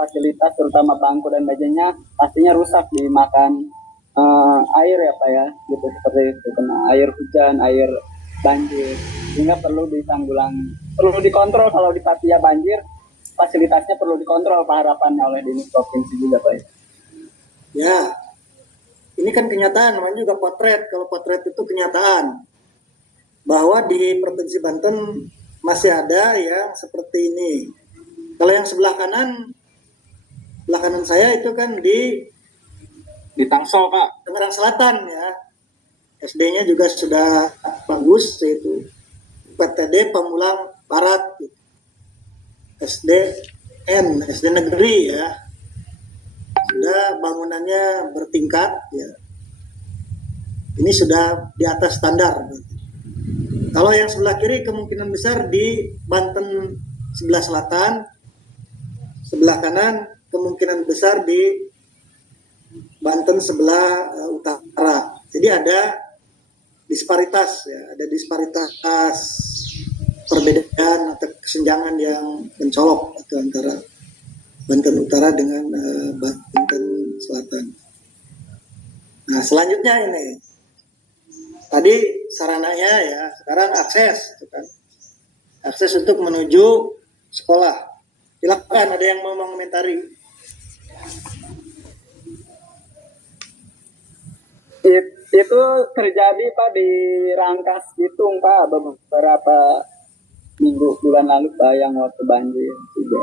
fasilitas terutama bangku dan mejanya pastinya rusak dimakan air ya Pak ya, gitu seperti itu, kena air hujan, air banjir, sehingga perlu ditanggulangi, perlu dikontrol. Kalau di Patia banjir, fasilitasnya perlu dikontrol Pak, harapannya oleh dinas provinsi juga Pak. Ya, ini kan kenyataan, namanya juga potret. Kalau potret itu kenyataan bahwa di Provinsi Banten masih ada yang seperti ini. Kalau yang sebelah kanan saya itu kan di Tangsel Pak, Tangerang Selatan ya. SD-nya juga sudah bagus, yaitu PTD Pamulang Barat, SD negeri ya, sudah bangunannya bertingkat ya. Ini sudah di atas standar. Kalau yang sebelah kiri kemungkinan besar di Banten sebelah selatan, sebelah kanan kemungkinan besar di Banten sebelah utara. Jadi ada disparitas ya, ada disparitas perbedaan atau kesenjangan yang mencolok itu antara Banten Utara dengan Banten Selatan. Nah, selanjutnya ini tadi sarananya ya, sekarang akses, gitu kan. Akses untuk menuju sekolah. Silakan, ada yang mau mengomentari? Itu terjadi Pak di Rangkas Bitung Pak, beberapa bulan lalu Pak, yang waktu banjir juga.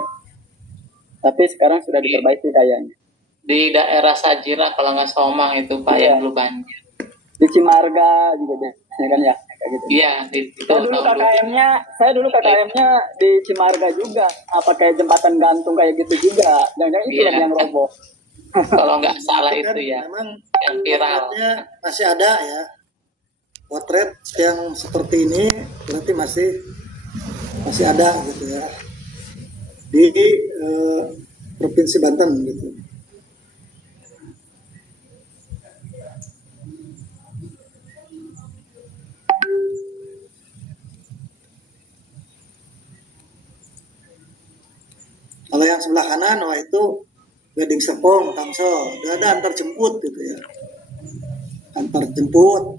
Tapi sekarang sudah diperbaiki kayaknya. Di daerah Sajira kalau nggak Somang itu Pak, yang dulu banjir. Di Cimarga juga biasanya kan ya, kayak gitu. Iya, Saya dulu KKM-nya di Cimarga juga. Apa kayak jembatan gantung kayak gitu juga. Jangan-jangan itu yang roboh. Kalau nggak salah itu kan, ya, memang yang viral. Masih ada ya potret yang seperti ini, berarti masih ada gitu ya di Provinsi Banten gitu. Kalau yang sebelah kanan, wah itu Gading Serpong, Tangsel, udah ada antar jemput gitu ya. Antar jemput,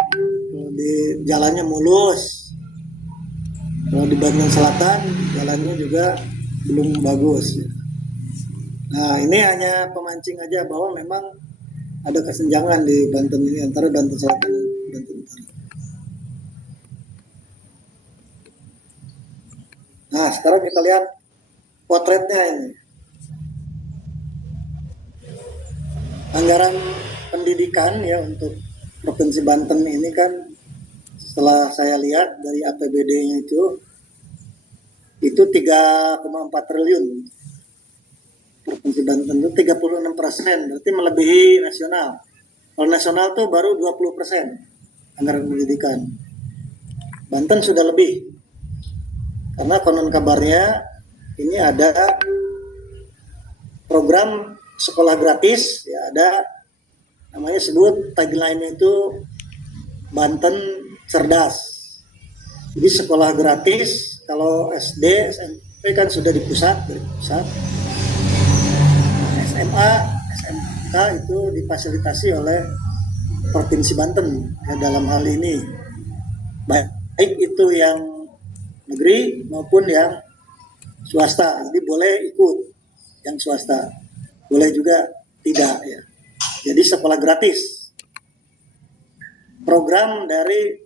di jalannya mulus. Kalau di Banten Selatan, jalannya juga belum bagus. Ya. Nah, ini hanya pemancing aja bahwa memang ada kesenjangan di Banten ini antara Banten Selatan dan Banten Utara. Nah, sekarang kita lihat potretnya ini. Anggaran pendidikan ya untuk Provinsi Banten ini kan setelah saya lihat dari APBD-nya itu 3,4 triliun. Provinsi Banten itu 36%, berarti melebihi nasional. Kalau nasional tuh baru 20% anggaran pendidikan. Banten sudah lebih. Karena konon kabarnya ini ada program sekolah gratis ya, ada namanya sebut tagline itu Banten Cerdas. Jadi sekolah gratis kalau SD, SMP kan sudah di pusat, dari pusat. SMA, SMK itu difasilitasi oleh Provinsi Banten ya, dalam hal ini baik itu yang negeri maupun yang swasta. Jadi boleh ikut yang swasta, boleh juga tidak ya. Jadi sekolah gratis, program dari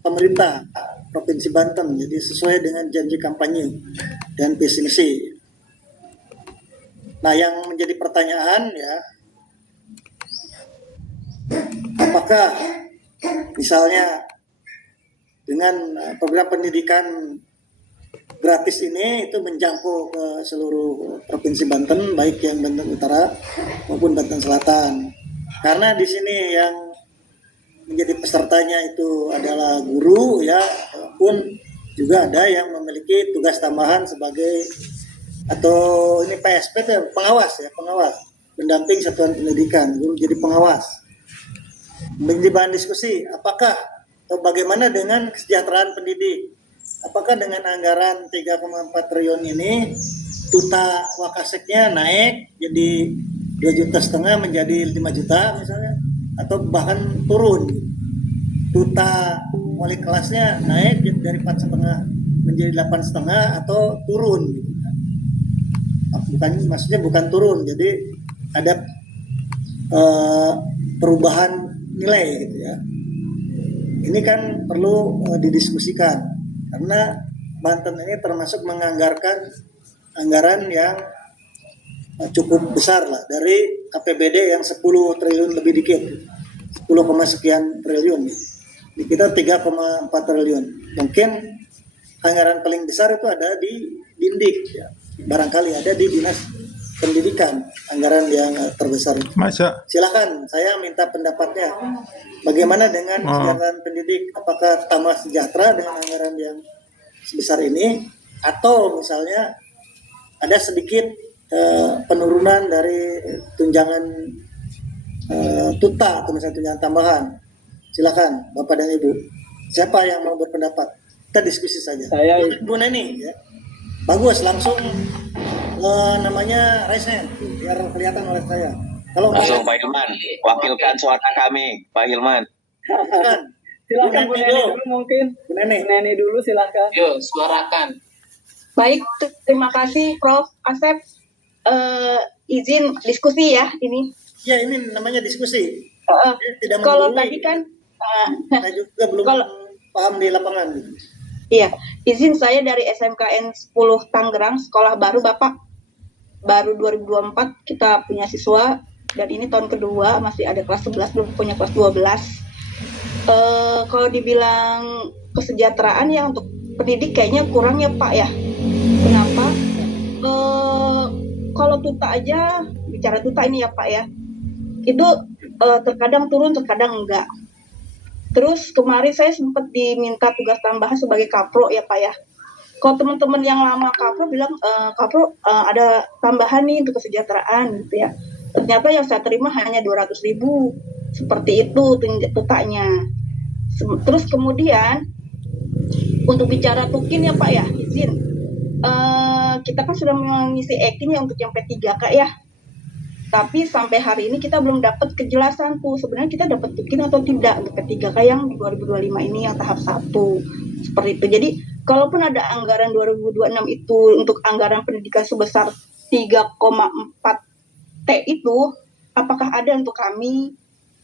pemerintah Provinsi Banten, jadi sesuai dengan janji kampanye dan visi misi. Nah, yang menjadi pertanyaan ya, apakah misalnya dengan program pendidikan gratis ini itu menjangkau ke seluruh Provinsi Banten, baik yang Banten Utara maupun Banten Selatan. Karena di sini yang menjadi pesertanya itu adalah guru ya, walaupun juga ada yang memiliki tugas tambahan sebagai atau ini PSP itu pengawas ya, pendamping satuan pendidikan, guru jadi pengawas. Menjadi bahan diskusi, apakah atau bagaimana dengan kesejahteraan pendidik? Apakah dengan anggaran 3,4 triliun ini tuta wakaseknya naik jadi 2,5 juta menjadi 5 juta misalnya, atau bahkan turun. Tuta wali kelasnya naik dari 4,5 menjadi 8,5 atau turun gitu. Bukan, maksudnya bukan turun, jadi ada perubahan nilai gitu ya. Ini kan perlu didiskusikan karena Banten ini termasuk menganggarkan anggaran yang cukup besar lah, dari APBD yang 10 triliun lebih dikit, 10, sekian triliun. Di kita 3,4 triliun. Mungkin anggaran paling besar itu ada di Dindik ya. Barangkali ada di Dinas Pendidikan anggaran yang terbesar. Masa Silakan, saya minta pendapatnya. Bagaimana dengan anggaran pendidik? Apakah tambah sejahtera dengan anggaran yang sebesar ini, atau misalnya ada sedikit penurunan dari tunjangan tuta atau misalnya tunjangan tambahan? Silakan, Bapak dan Ibu. Siapa yang mau berpendapat? Kita diskusi saja. Saya Bu Neni, ya. Bagus, langsung namanya raise hand biar kelihatan oleh saya. Kalau Langsung Pak Hilman, wakilkan suara kami, Pak Hilman. kan, silakan Bu Bu Neni Neni dulu. dulu mungkin. Bu Neni. Bu Neni dulu silakan. Yuk, suarakan. Baik, terima kasih Prof. Asep. Izin diskusi ya ini. Ya, ini namanya diskusi. Tidak Kalau menggurui. tadi kan, Saya juga belum Kalau- paham di lapangan. iya, izin saya dari SMKN 10 Tangerang, sekolah baru Bapak. Baru 2024 kita punya siswa, dan ini tahun kedua, masih ada kelas 11, belum punya kelas 12. Kalau dibilang kesejahteraan ya untuk pendidik kayaknya kurang ya Pak ya. Kenapa? Kalau tuta aja, bicara tuta ini ya Pak ya, itu terkadang turun, terkadang enggak. Terus kemarin saya sempat diminta tugas tambahan sebagai kapro ya Pak ya. Kalau teman-teman yang lama kapro bilang, kapro ada tambahan nih untuk kesejahteraan gitu ya. Ternyata yang saya terima hanya 200.000, seperti itu tutanya. Terus kemudian untuk bicara tukin ya Pak ya, izin. Kita kan sudah mengisi ekin ya untuk yang P3K ya. Tapi sampai hari ini kita belum dapat kejelasan tuh sebenarnya kita dapat tukin atau tidak untuk P3K yang 2025 ini yang tahap 1. Seperti itu. Jadi kalaupun ada anggaran 2026 itu untuk anggaran pendidikan sebesar 3,4 T itu, apakah ada untuk kami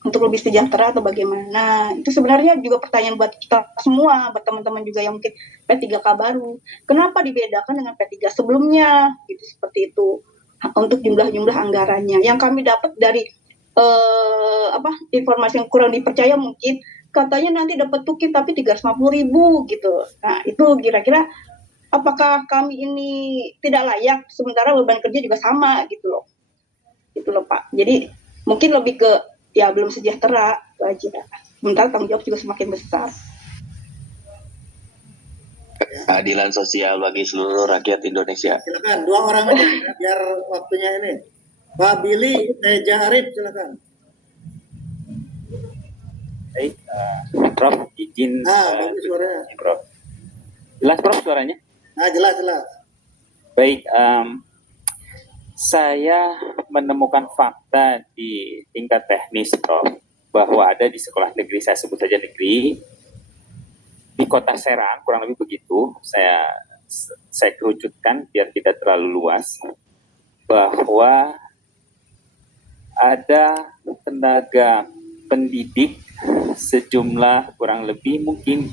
untuk lebih sejahtera atau bagaimana? Itu sebenarnya juga pertanyaan buat kita semua, buat teman-teman juga yang mungkin P3K baru. Kenapa dibedakan dengan P3 sebelumnya? Gitu, seperti itu. Untuk jumlah-jumlah anggarannya. Yang kami dapat dari informasi yang kurang dipercaya mungkin, katanya nanti dapat tukin tapi 350.000 gitu. Nah, itu kira-kira apakah kami ini tidak layak sementara beban kerja juga sama gitu loh. Gitu loh Pak. Jadi mungkin lebih ke ya belum sejahtera itu aja. Sementara tanggung jawab juga semakin besar. Keadilan sosial bagi seluruh rakyat Indonesia. Silakan, 2 orang aja ya, biar waktunya ini. Pak Billy Teja Arif, silakan. Baik, Prof, izin. Bagus suaranya. Prof. Jelas Prof suaranya? Jelas. Baik, saya menemukan fakta di tingkat teknis, Prof, bahwa ada di sekolah negeri, saya sebut saja negeri, di kota Serang, kurang lebih begitu, saya kerucutkan biar tidak terlalu luas, bahwa ada tenaga pendidik sejumlah kurang lebih mungkin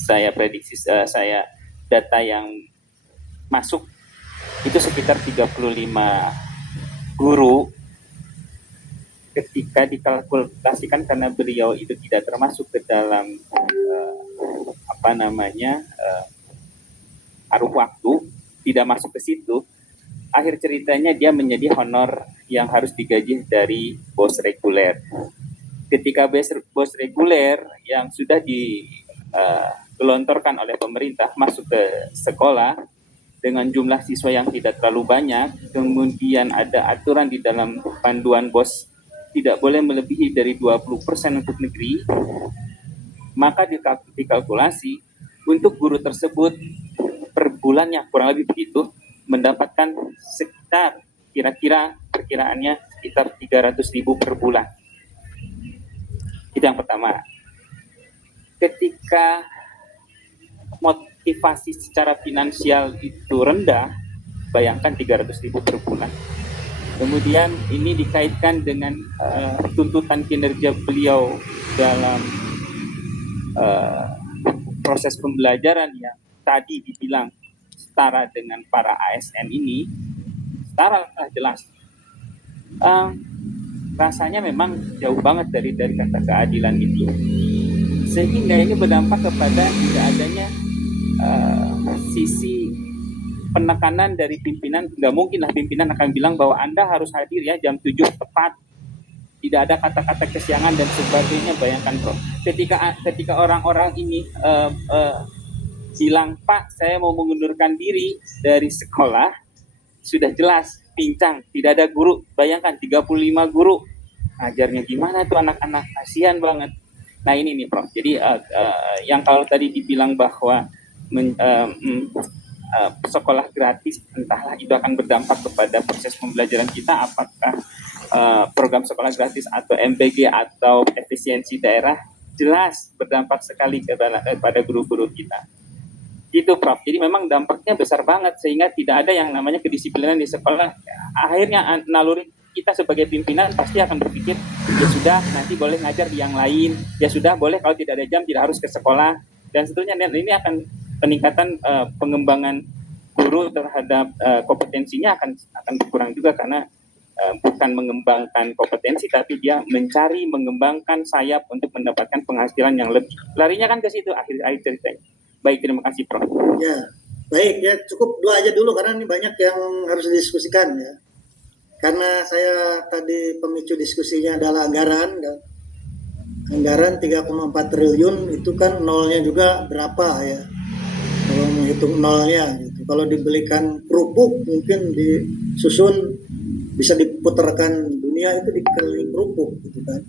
saya prediksi, saya data yang masuk itu sekitar 35 guru. Ketika dikalkulasikan karena beliau itu tidak termasuk ke dalam paruh waktu, tidak masuk ke situ, akhir ceritanya dia menjadi honor yang harus digaji dari bos reguler. Ketika bos reguler yang sudah digelontorkan oleh pemerintah masuk ke sekolah dengan jumlah siswa yang tidak terlalu banyak, kemudian ada aturan di dalam panduan bos tidak boleh melebihi dari 20% untuk negeri, maka dikalkulasi untuk guru tersebut per bulannya kurang lebih begitu mendapatkan sekitar kira-kira perkiraannya sekitar 300.000 per bulan. Itu yang pertama. Ketika motivasi secara finansial itu rendah, bayangkan 300.000 per bulan. Kemudian ini dikaitkan dengan tuntutan kinerja beliau dalam proses pembelajaran yang tadi dibilang setara dengan para ASN ini, setara jelas. Rasanya memang jauh banget dari kata keadilan itu, sehingga ini berdampak kepada tidak adanya sisi penekanan dari pimpinan. Nggak mungkin lah pimpinan akan bilang bahwa Anda harus hadir ya jam 7 tepat, tidak ada kata-kata kesiangan dan sebagainya. Bayangkan Prof, ketika orang-orang ini bilang, Pak saya mau mengundurkan diri dari sekolah, sudah jelas pincang, tidak ada guru. Bayangkan 35 guru, ajarnya gimana tuh anak-anak, kasihan banget. Nah ini nih Prof, jadi yang kalau tadi dibilang bahwa sekolah gratis, entahlah itu akan berdampak kepada proses pembelajaran kita, apakah program sekolah gratis atau MBG atau efisiensi daerah, jelas berdampak sekali kepada guru-guru kita. Gitu Prof, jadi memang dampaknya besar banget, sehingga tidak ada yang namanya kedisiplinan di sekolah. Akhirnya naluri kita sebagai pimpinan pasti akan berpikir, ya sudah nanti boleh ngajar di yang lain, ya sudah boleh kalau tidak ada jam tidak harus ke sekolah, dan seterusnya. Dan ini akan peningkatan pengembangan guru terhadap kompetensinya akan berkurang juga, karena bukan mengembangkan kompetensi, tapi dia mencari mengembangkan sayap untuk mendapatkan penghasilan yang lebih. Larinya kan ke situ akhir ceritanya. Baik, terima kasih Prof. Ya, baik ya, cukup dua aja dulu karena ini banyak yang harus didiskusikan ya. Karena saya tadi pemicu diskusinya adalah anggaran. Anggaran 3,4 triliun itu kan nolnya juga berapa ya? Kalau menghitung nolnya gitu. Kalau dibelikan kerupuk mungkin disusun bisa diputarkan dunia itu dikeliling kerupuk gitu kan.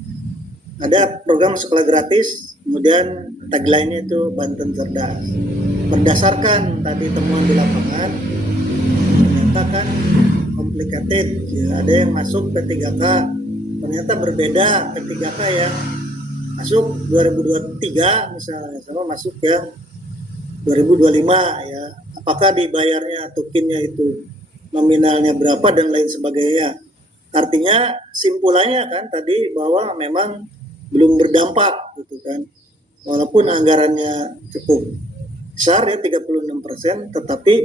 Ada program sekolah gratis, kemudian tagline-nya itu Banten Cerdas. Berdasarkan tadi temuan di lapangan, ternyata kan complicated, ya, ada yang masuk P3K, ternyata berbeda P3K yang masuk 2023 misalnya sama masuk yang 2025 ya. Apakah dibayarnya tukinnya itu nominalnya berapa dan lain sebagainya. Artinya simpulannya kan tadi bahwa memang belum berdampak gitu kan. Walaupun anggarannya cukup besar ya 36%, tetapi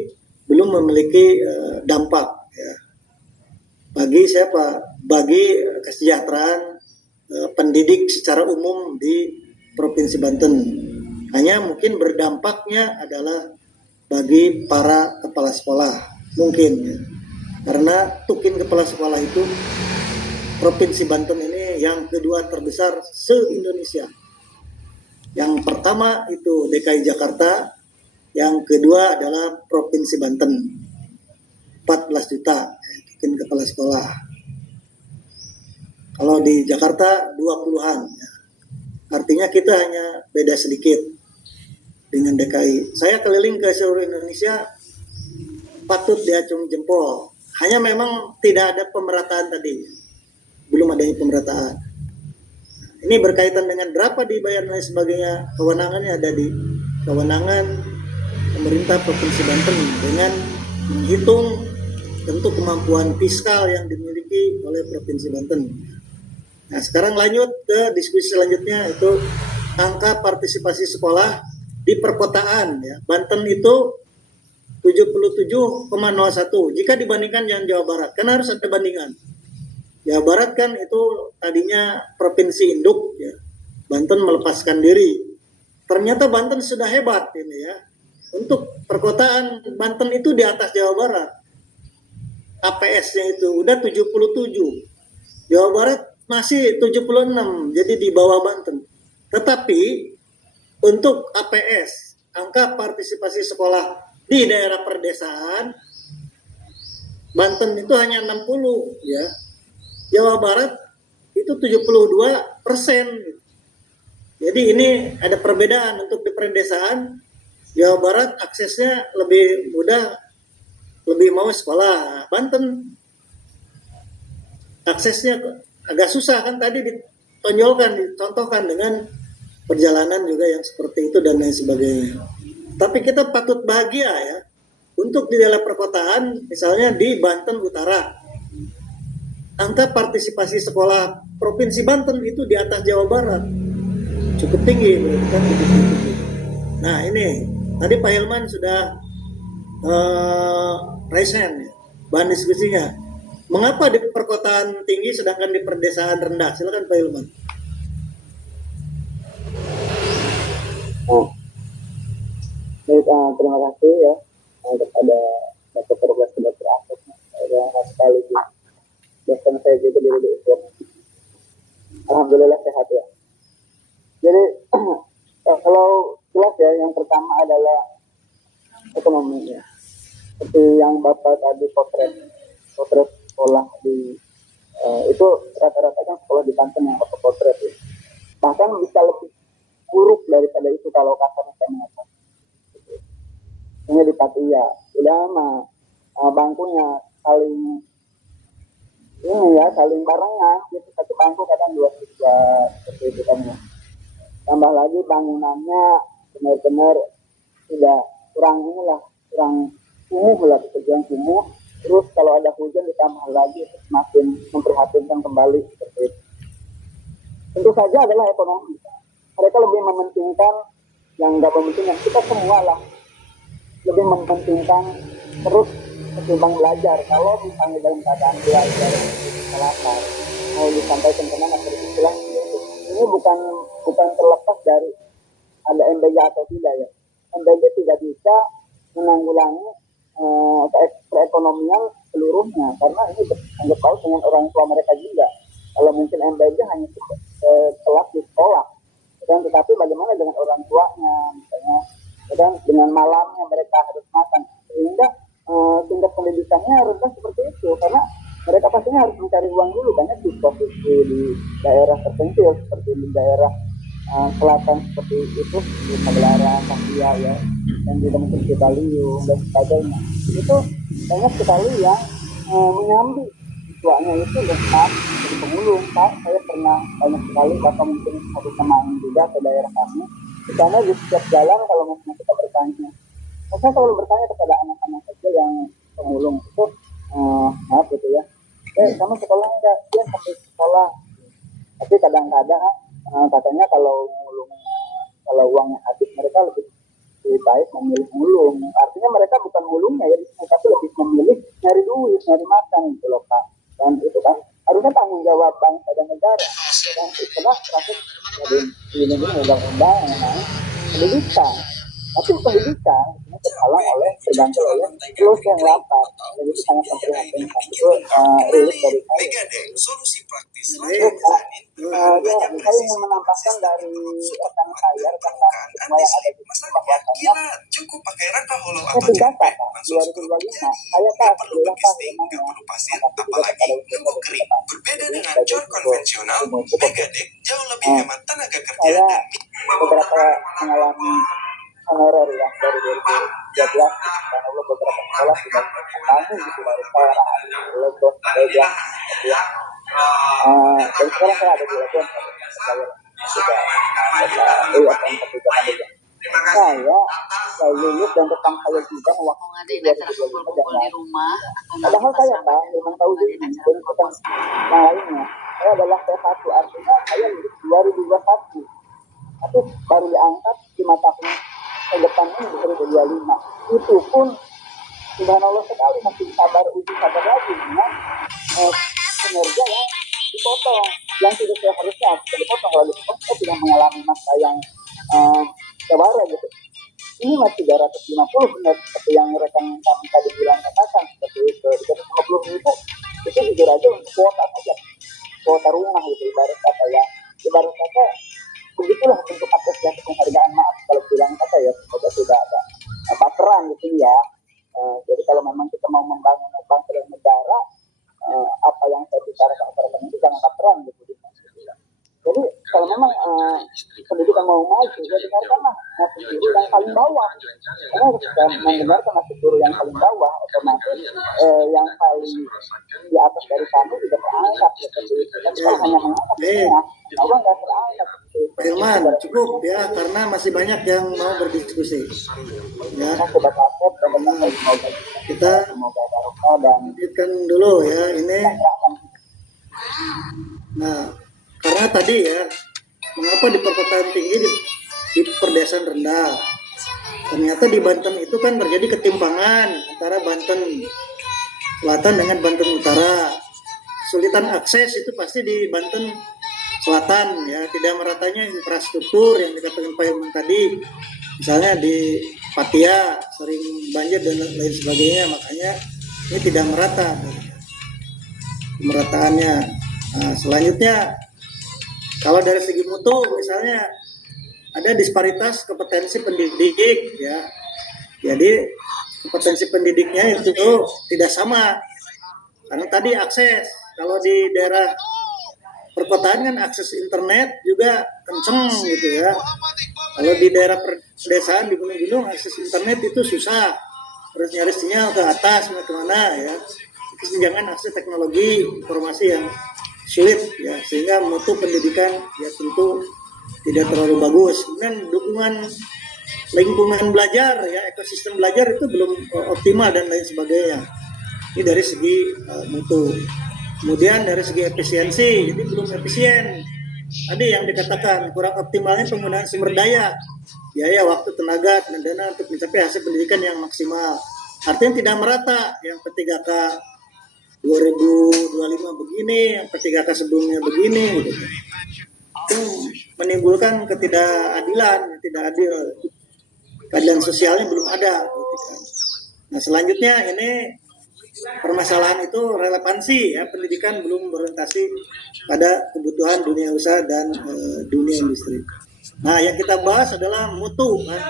belum memiliki dampak ya. Bagi siapa? Bagi kesejahteraan pendidik secara umum di Provinsi Banten. Hanya mungkin berdampaknya adalah bagi para kepala sekolah mungkin ya. Karena tukin kepala sekolah itu Provinsi Banten ini yang kedua terbesar se-Indonesia. Yang pertama itu DKI Jakarta, yang kedua adalah Provinsi Banten. 14 juta tukin kepala sekolah. Kalau di Jakarta 20-an ya. Artinya kita hanya beda sedikit dengan DKI. Saya keliling ke seluruh Indonesia, patut diacungi jempol. Hanya memang tidak ada pemerataan tadi. Belum adanya pemerataan. Ini berkaitan dengan berapa dibayar dan sebagainya. Kewenangannya ada di kewenangan pemerintah Provinsi Banten dengan menghitung tentu kemampuan fiskal yang dimiliki oleh Provinsi Banten. Nah, sekarang lanjut ke diskusi selanjutnya, itu angka partisipasi sekolah di perkotaan ya. Banten itu 77,01 jika dibandingkan dengan Jawa Barat. Kan harus ada bandingan. Jawa Barat kan itu tadinya provinsi induk ya. Banten melepaskan diri. Ternyata Banten sudah hebat ini ya. Untuk perkotaan Banten itu di atas Jawa Barat. APS-nya itu udah 77. Jawa Barat masih 76, jadi di bawah Banten. Tetapi untuk APS, angka partisipasi sekolah di daerah perdesaan, Banten itu hanya 60 ya. Jawa Barat itu 72%. Jadi ini ada perbedaan. Untuk di perdesaan, Jawa Barat aksesnya lebih mudah lebih mau sekolah Banten. Aksesnya agak susah kan, tadi ditonjolkan, dicontohkan dengan perjalanan juga yang seperti itu dan lain sebagainya. Tapi kita patut bahagia ya, untuk di daerah perkotaan, misalnya di Banten Utara, angka partisipasi sekolah Provinsi Banten itu di atas Jawa Barat, cukup tinggi, berarti kan cukup tinggi. Nah ini, tadi Pak Hilman sudah raise hand, bahan diskusinya. Mengapa di perkotaan tinggi sedangkan di perdesaan rendah? Silakan Pak Hilman. Baik, terima kasih ya kepada Bapak Profesor Dr. Asep. Saya sekali dosen saya juga di UGM. Alhamdulillah sehat ya. Jadi kalau jelas ya, yang pertama adalah ekonomi ya. Seperti yang Bapak tadi potret sekolah di itu rata-rata kan sekolah di Banten yang Bapak potret ya. Bahkan bisa lebih buruk daripada itu kalau kasarnya saya mengatakan. Ini di Patia, udah mah bangkunya saling ini ya, saling barengan gitu, satu bangku kadang 2 siswa seperti itu kan ya. Tambah lagi bangunannya benar-benar tidak kurang kumuh lah, pekerjaan kumuh. Terus kalau ada hujan ditambah lagi semakin memprihatinkan kembali seperti itu. Tentu saja adalah ekonomi. Mereka lebih mementingkan yang nggak mementingkan, kita semua lah lebih mementingkan terus ketimbang belajar. Kalau misalnya dalam keadaan belajar lapar, mau disampaikan kemana terus ini bukan terlepas dari ada MBG atau tidak ya. MBG tidak bisa menanggulangi perekonomian seluruhnya, karena ini bersangkut paut dengan orang tua mereka juga. Kalau mungkin MBG hanya kelas di sekolah, dan tetapi bagaimana dengan orang tuanya misalnya, dan dengan malamnya mereka harus makan, sehingga tingkat pendidikannya rendah seperti itu, karena mereka pastinya harus mencari uang dulu. Banyak di posisi di daerah terpencil seperti di daerah selatan seperti itu, di Pagelaran, Papua ya, dan juga mungkin di Baliung dan sebagainya. Itu banyak sekali yang menyambi siswanya itu lengkap jadi pemulung. Pak, saya pernah banyak sekali, Bapak mungkin harus main juga ke daerah kami. Di sana di setiap jalan kalau misalnya kita bertanya, saya selalu bertanya kepada anak-anak kecil yang pemulung itu, maaf gitu ya, kamu sekolah enggak? Dia sampai sekolah, tapi kadang-kadang katanya kalau uangnya habis, mereka lebih baik memilih mulung. Artinya mereka bukan mulungnya ya, tapi lebih memilih nyari duit, nyari makan gitu loh Pak. Dan itu kan harusnya tanggung jawab bangsa dan negara. Dan setelah proses di Indonesia undang-undang mengenai pendidikan. Tapi pendidikan ini terhalang oleh tergantung oleh terus yang lapar. Jadi itu sangat memprihatinkan. Itu rilis dari saya. Terus saya ingin menambahkan dari rekan saya, rekan kami semua yang ada di sini, bahwasanya data Pak 2025 saya tak alhamdulillah Pak memangnya saya beberapa mengalami honorer ya dari 2013, dan Allah beberapa sekolah sudah membangun gitu dari Serang, Legon, Bejang, ya. Dan sekarang saya ada di Legon, saya sudah akan kebijakan Bejang. Saya lulus dan tetang saya juga mewakili 2025 dan rumah. Padahal saya Pak, memang tahu diri dan tetang yang lainnya. Saya adalah P1, artinya saya lulus 2021. Tapi baru diangkat 5 tahun ke depan ini di 2025. Itu pun subhanallah sekali, masih uji sabar lagi dengan kinerja yang dipotong, yang tidak seharusnya dipotong. Kalau dipotong saya tidak mengalami masa yang kebara gitu. Ini masih 350 benar seperti yang rekan kami tadi bilang, katakan seperti itu. 350 ribu itu jujur aja untuk kuota saja, kuota rumah gitu, ibarat kata begitulah untuk apresiasi penghargaan. Maaf kalau bilang kata ya, semoga tidak ada baperan gitu ya. Jadi kalau memang kita mau membangun bangsa dan negara, apa yang saya bicarakan itu jangan baperan gitu. Jadi kalau memang pendidikan mau maju, ya dengarkanlah nasib guru yang paling bawah. Karena kita mendengarkan nasib guru yang paling bawah, otomatis yang paling di atas dari kami juga terangkat gitu. Tapi kalau hanya mengangkat bahwa nggak terangkat gitu. Pak Hilman, cukup ya, karena masih banyak yang mau berdiskusi. Ya, Sudah takut kita semoga barokah dan lanjutkan dulu ya ini. Nah, karena tadi ya, mengapa di perkotaan tinggi di perdesaan rendah? Ternyata di Banten itu kan terjadi ketimpangan antara Banten Selatan dengan Banten Utara. Kesulitan akses itu pasti di Banten Selatan ya, tidak meratanya infrastruktur yang dikatakan Pak Hilman tadi. Misalnya di Patia sering banjir dan lain sebagainya, makanya ini tidak merata pemerataannya. Nah, selanjutnya kalau dari segi mutu misalnya ada disparitas kompetensi pendidik ya. Jadi kompetensi pendidiknya itu tidak sama. Karena tadi akses, kalau di daerah perkotaan kan akses internet juga kenceng gitu ya. Kalau di daerah pedesaan di gunung-gunung akses internet itu susah. Harus nyari sinyal ke atas kemana ya. Kesenjangan akses teknologi informasi yang sulit ya, sehingga mutu pendidikan ya tentu tidak terlalu bagus. Kemudian dukungan lingkungan belajar ya, ekosistem belajar itu belum optimal dan lain sebagainya. Ini dari segi mutu. Kemudian dari segi efisiensi, jadi belum efisien. Tadi yang dikatakan kurang optimalnya penggunaan sumber daya, biaya, waktu, tenaga, dan dana untuk mencapai hasil pendidikan yang maksimal. Artinya tidak merata. Yang P3K 2025 begini, yang P3K sebelumnya begini, gitu. Itu menimbulkan ketidakadilan, tidak adil. Keadilan sosialnya belum ada. Nah, selanjutnya ini permasalahan itu relevansi ya, pendidikan belum berorientasi pada kebutuhan dunia usaha dan dunia industri. Nah, yang kita bahas adalah mutu kan,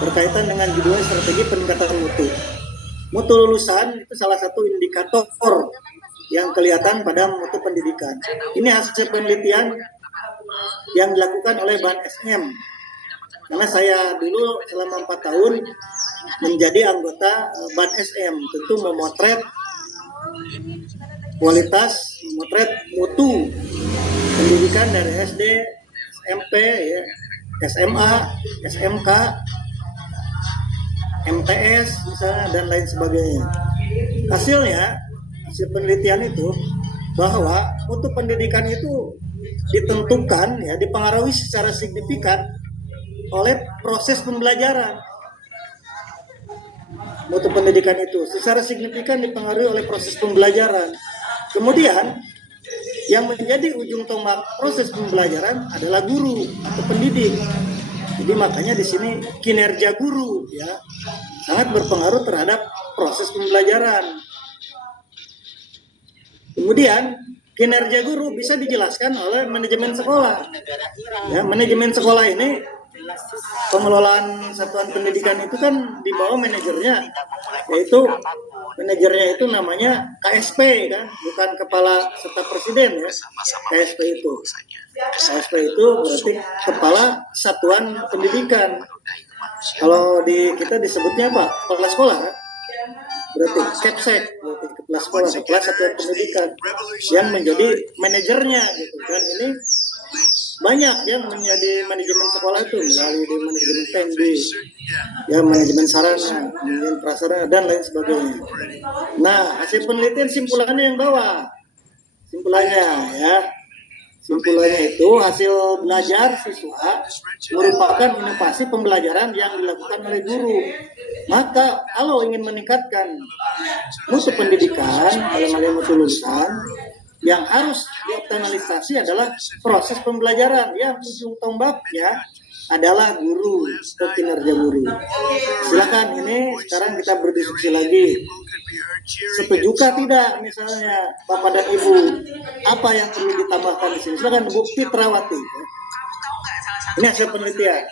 berkaitan dengan judulnya strategi peningkatan mutu. Mutu lulusan itu salah satu indikator yang kelihatan pada mutu pendidikan. Ini hasil penelitian yang dilakukan oleh BAN SM. Karena saya dulu selama 4 tahun menjadi anggota BAN SM, tentu memotret kualitas, memotret mutu pendidikan dari SD, SMP, ya, SMA, SMK, MTS misalnya dan lain sebagainya. Hasil penelitian itu bahwa mutu pendidikan itu ditentukan ya, dipengaruhi secara signifikan oleh proses pembelajaran. Mutu pendidikan itu secara signifikan dipengaruhi oleh proses pembelajaran. Kemudian yang menjadi ujung tombak proses pembelajaran adalah guru atau pendidik. Jadi makanya di sini kinerja guru ya sangat berpengaruh terhadap proses pembelajaran. Kemudian kinerja guru bisa dijelaskan oleh manajemen sekolah. Ya, manajemen sekolah ini pengelolaan satuan pendidikan itu kan di bawah manajernya, yaitu manajernya itu namanya KSP kan, bukan kepala staf presiden ya. KSP itu berarti kepala satuan pendidikan. Kalau di kita disebutnya apa? Kepala sekolah kan? Berarti Kepsek, berarti kepala sekolah, kepala satuan pendidikan yang menjadi manajernya gitu kan. Ini banyak yang menjadi manajemen sekolah itu melalui di manajemen teknik, ya manajemen sarana, manajemen prasarana dan lain sebagainya. Nah, hasil penelitian simpulannya yang bawah, simpulannya itu hasil belajar siswa merupakan inovasi pembelajaran yang dilakukan oleh guru. Maka kalau ingin meningkatkan mutu pendidikan dalam hal mutu lulusan, yang harus dioptimalisasi adalah proses pembelajaran yang ujung tombaknya adalah guru atau kinerja guru. Silakan, ini sekarang kita berdiskusi lagi. Setujukah tidak misalnya Bapak dan Ibu apa yang perlu ditambahkan di sini? Silakan Bu Fitrawati. Ini hasil penelitian.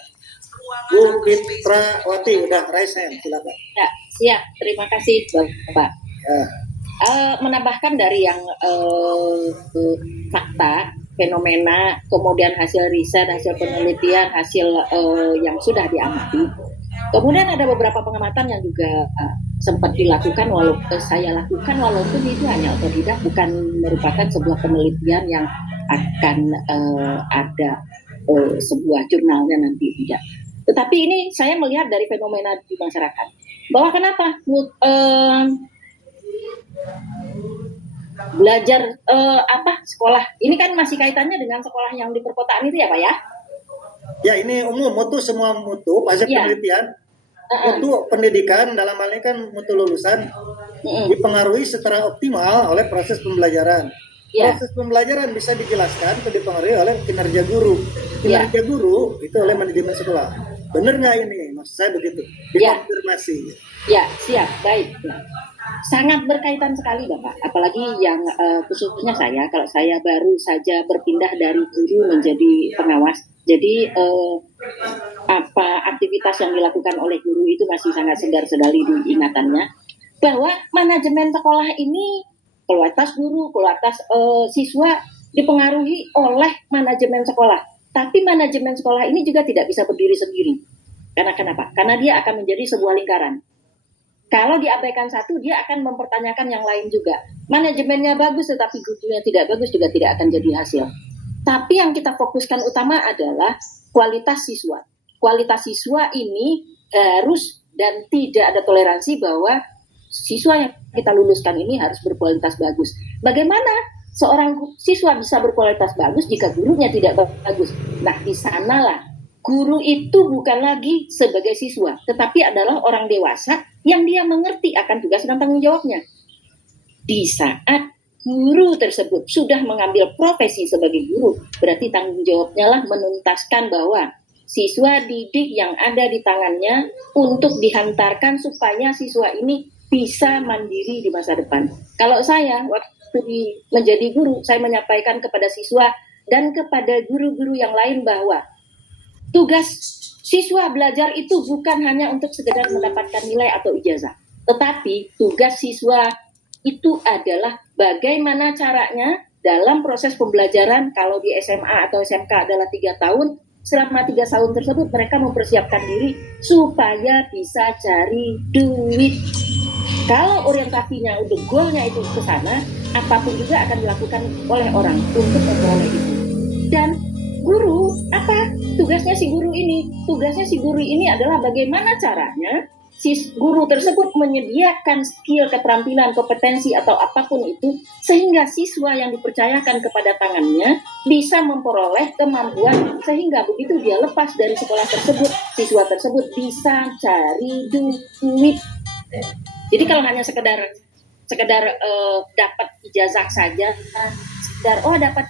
Bu Fitrawati udah raise hand, silakan. Ya, siap. Terima kasih Bapak. Ya. Menambahkan dari yang fakta, fenomena, kemudian hasil riset, hasil penelitian, hasil yang sudah diamati. Kemudian ada beberapa pengamatan yang juga sempat dilakukan, saya lakukan walaupun itu hanya otodidak, bukan merupakan sebuah penelitian yang akan ada sebuah jurnalnya nanti, tidak. Tetapi ini saya melihat dari fenomena di masyarakat bahwa kenapa belajar sekolah ini kan masih kaitannya dengan sekolah yang di perkotaan itu ya Pak ya? Ya, ini umum, mutu semua mutu, pajak Iya. penelitian, mutu pendidikan dalam hal ini kan mutu lulusan dipengaruhi secara optimal oleh proses pembelajaran. Iya. Proses pembelajaran bisa dijelaskan atau dipengaruhi oleh kinerja guru. Kinerja guru itu oleh manajemen sekolah. Benar nggak ini? Maksud saya begitu. Dikonfirmasi. Ya, siap, baik. Ya. Sangat berkaitan sekali Bapak, apalagi yang khususnya kalau saya baru saja berpindah dari guru menjadi pengawas. Jadi aktivitas yang dilakukan oleh guru itu masih sangat segar sekali di ingatannya, bahwa manajemen sekolah ini, kualitas guru, kualitas siswa dipengaruhi oleh manajemen sekolah. Tapi manajemen sekolah ini juga tidak bisa berdiri sendiri. Karena kenapa? Karena dia akan menjadi sebuah lingkaran. Kalau diabaikan satu, dia akan mempertanyakan yang lain juga. Manajemennya bagus, tetapi gurunya tidak bagus juga tidak akan jadi hasil. Tapi yang kita fokuskan utama adalah kualitas siswa. Kualitas siswa ini harus dan tidak ada toleransi bahwa siswa yang kita luluskan ini harus berkualitas bagus. Bagaimana seorang siswa bisa berkualitas bagus jika gurunya tidak bagus? Nah, di sanalah guru itu bukan lagi sebagai siswa, tetapi adalah orang dewasa yang dia mengerti akan tugas dan tanggung jawabnya. Di saat guru tersebut sudah mengambil profesi sebagai guru, berarti tanggung jawabnya lah menuntaskan bahwa siswa didik yang ada di tangannya untuk dihantarkan supaya siswa ini bisa mandiri di masa depan. Kalau saya waktu menjadi guru, saya menyampaikan kepada siswa dan kepada guru-guru yang lain bahwa tugas siswa belajar itu bukan hanya untuk sekedar mendapatkan nilai atau ijazah, tetapi tugas siswa itu adalah bagaimana caranya dalam proses pembelajaran. Kalau di SMA atau SMK adalah 3 tahun, selama 3 tahun tersebut mereka mempersiapkan diri supaya bisa cari duit. Kalau orientasinya untuk goalnya itu ke sana, apapun juga akan dilakukan oleh orang untuk memperoleh itu. Dan guru, tugasnya si guru ini? Tugasnya si guru ini adalah bagaimana caranya si guru tersebut menyediakan skill, keterampilan, kompetensi atau apapun itu sehingga siswa yang dipercayakan kepada tangannya bisa memperoleh kemampuan sehingga begitu dia lepas dari sekolah tersebut, siswa tersebut bisa cari duit. Jadi kalau hanya sekedar dapat ijazah saja, sekedar dapat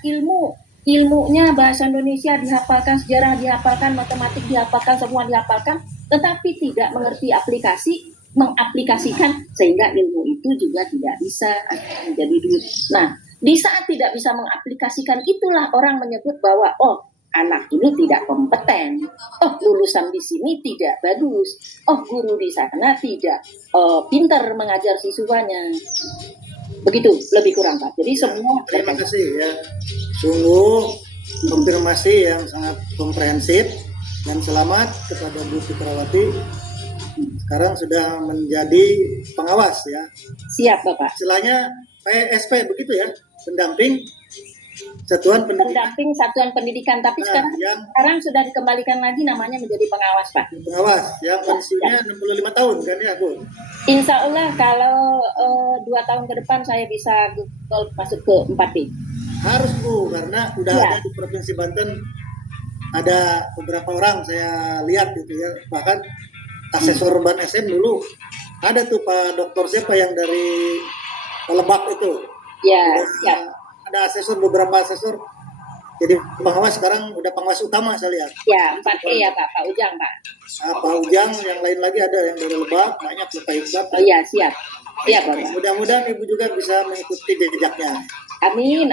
ilmunya bahasa Indonesia dihafalkan, sejarah dihafalkan, matematik dihafalkan, semua dihafalkan, tetapi tidak mengerti mengaplikasikan sehingga ilmu itu juga tidak bisa menjadi duit. Nah, di saat tidak bisa mengaplikasikan itulah orang menyebut bahwa anak ini tidak kompeten, lulusan di sini tidak bagus, guru di sana tidak pintar mengajar siswanya. Begitu lebih kurang Pak. Jadi semua terima kasih ya. Sungguh konfirmasi yang sangat komprehensif dan selamat kepada Bu Fikrawati. Sekarang sudah menjadi pengawas ya. Siap Bapak. Istilahnya PSP begitu ya, pendamping Satuan Pendidikan. Pendamping Satuan Pendidikan, tapi sekarang sudah dikembalikan lagi namanya menjadi pengawas Pak. Pengawas yang pensiunnya 65 tahun kan ya Bu? Insya Allah kalau 2 tahun ke depan saya bisa masuk ke 4D. Harus Bu, karena udah ada di Provinsi Banten, ada beberapa orang saya lihat gitu ya, bahkan asesor Ban SM dulu ada tuh Pak Dokter siapa yang dari Lebak itu. Ya, ada asesor, beberapa asesor jadi pengawas, sekarang udah pengawas utama saya lihat. Ya, 4E ya Pak Ujang Pak. Pak Ujang, yang lain lagi ada yang dari Lebak, banyak Pak Iqbal. Oh iya, siap. Siap Bapak. Mudah-mudahan Ibu juga bisa mengikuti jejaknya. Amin.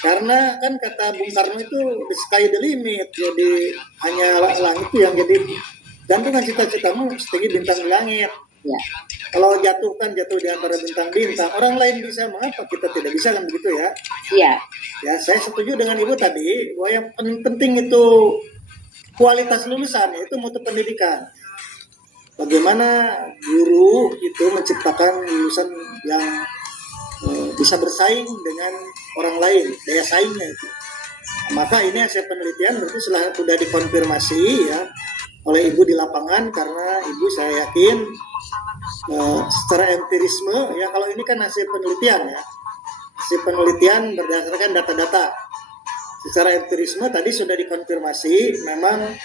Karena kan kata Bung Karno itu the sky the limit, jadi hanya langit itu yang jadi gantungan cita-citamu setinggi bintang di langit. Ya. Kalau jatuh di antara bintang-bintang, orang lain bisa, mengapa kita tidak bisa, kan begitu ya? Iya. Ya, saya setuju dengan Ibu tadi bahwa yang penting itu kualitas lulusan, yaitu mutu pendidikan. bagaimana guru itu menciptakan lulusan yang bisa bersaing dengan orang lain, daya saingnya itu. Maka ini hasil penelitian berarti sudah dikonfirmasi ya oleh ibu di lapangan, karena ibu saya yakin secara empirisme ya, kalau ini kan hasil penelitian ya, hasil penelitian berdasarkan data-data. Secara empirisme tadi sudah dikonfirmasi memang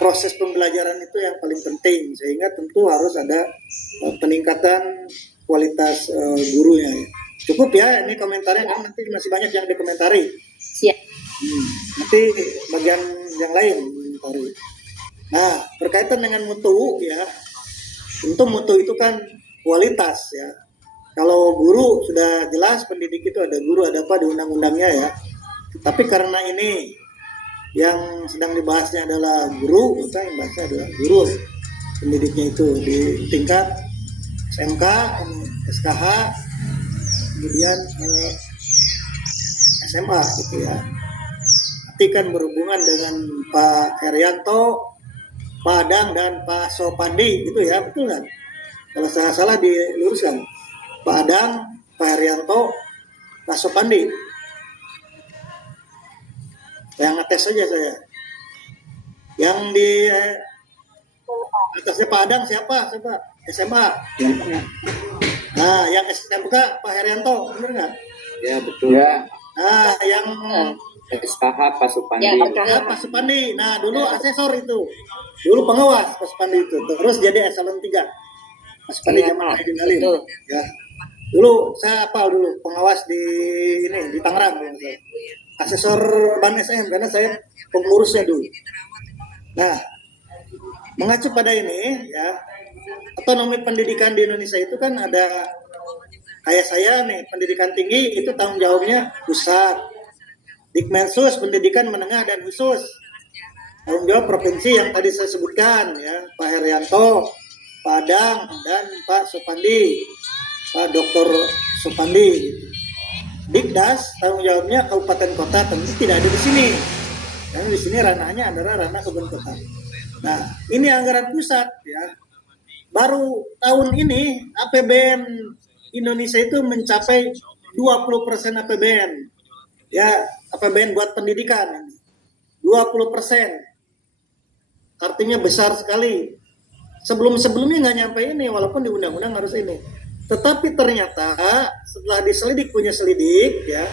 proses pembelajaran itu yang paling penting, sehingga tentu harus ada peningkatan kualitas gurunya. Cukup ya ini komentarnya, kan nanti masih banyak yang dikomentari. Siap. Nanti bagian yang lain komentari. Nah, berkaitan dengan mutu ya, tentu mutu itu kan kualitas ya. Kalau guru sudah jelas, pendidik itu ada guru, ada apa di undang-undangnya ya. Tapi karena ini yang sedang dibahasnya adalah guru, kita yang bahasnya adalah guru pendidiknya itu di tingkat SMK, SKH, kemudian SMA gitu ya. Nanti kan berhubungan dengan Pak Herianto, Pak Adang, dan Pak Sopandi gitu ya, betul kan? Kalau salah diluruskan. Pak Adang, Pak Herianto, Pak Sopandi. Yang ngetes saja saya. Yang di atasnya Pak Adang siapa? SMA. Nah, yang SMK Pak Herianto, benar nggak? Ya betul. Ya. Nah, yang SKH Pak Supandi. ya, Pak Supandi. Nah, dulu asesor itu. Dulu pengawas Pak Supandi itu. Terus jadi eselon 3. Pak Supandi zaman Aidin Halim. Ya. Dulu saya hafal dulu pengawas di Tangerang. Asesor Ban SM karena saya pengurusnya dulu. Nah, mengacu pada ini ya, otonomi pendidikan di Indonesia itu kan ada kayak saya nih, pendidikan tinggi itu tanggung jawabnya pusat. Dikmensus pendidikan menengah dan khusus, tanggung jawab provinsi yang tadi saya sebutkan ya, Pak Herianto, Pak Adang, dan Pak Supandi, Pak Dr. Supandi. Dikdas tanggung jawabnya kabupaten kota, tentu tidak ada di sini. Karena di sini ranahnya adalah ranah kabupaten kota. Nah, ini anggaran pusat ya. Baru tahun ini APBN Indonesia itu mencapai 20% APBN. Ya, APBN buat pendidikan 20%. Artinya besar sekali. Sebelum-sebelumnya nggak nyampe ini, walaupun di undang-undang harus ini. Tetapi ternyata setelah diselidik punya selidik ya,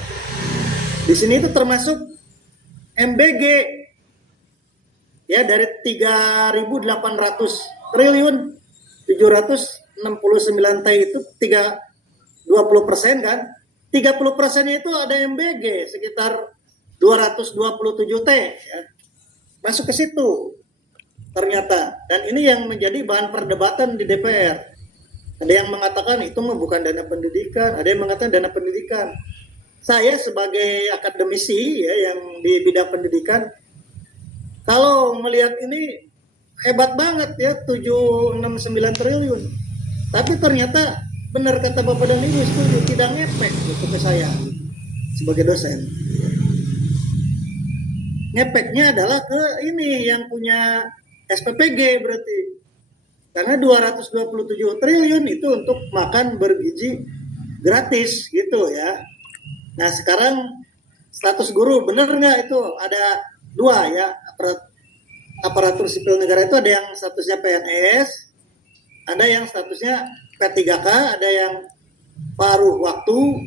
di sini itu termasuk MBG ya, dari 3.800 triliun 769 T itu 20% kan, 30% itu ada MBG sekitar 227 T ya, masuk ke situ ternyata. Dan ini yang menjadi bahan perdebatan di DPR. Ada yang mengatakan itu bukan dana pendidikan, ada yang mengatakan dana pendidikan. Saya sebagai akademisi ya yang di bidang pendidikan, kalau melihat ini hebat banget ya, 769 triliun. Tapi ternyata benar kata Bapak dan Ibu setuju, tidak ngepek gitu ke saya sebagai dosen. Ngepeknya adalah ke ini yang punya SPPG berarti. Karena 227 triliun itu untuk makan bergizi gratis gitu ya. Nah sekarang status guru benar nggak itu? Ada dua ya, aparatur sipil negara itu ada yang statusnya PNS, ada yang statusnya P3K, ada yang paruh waktu,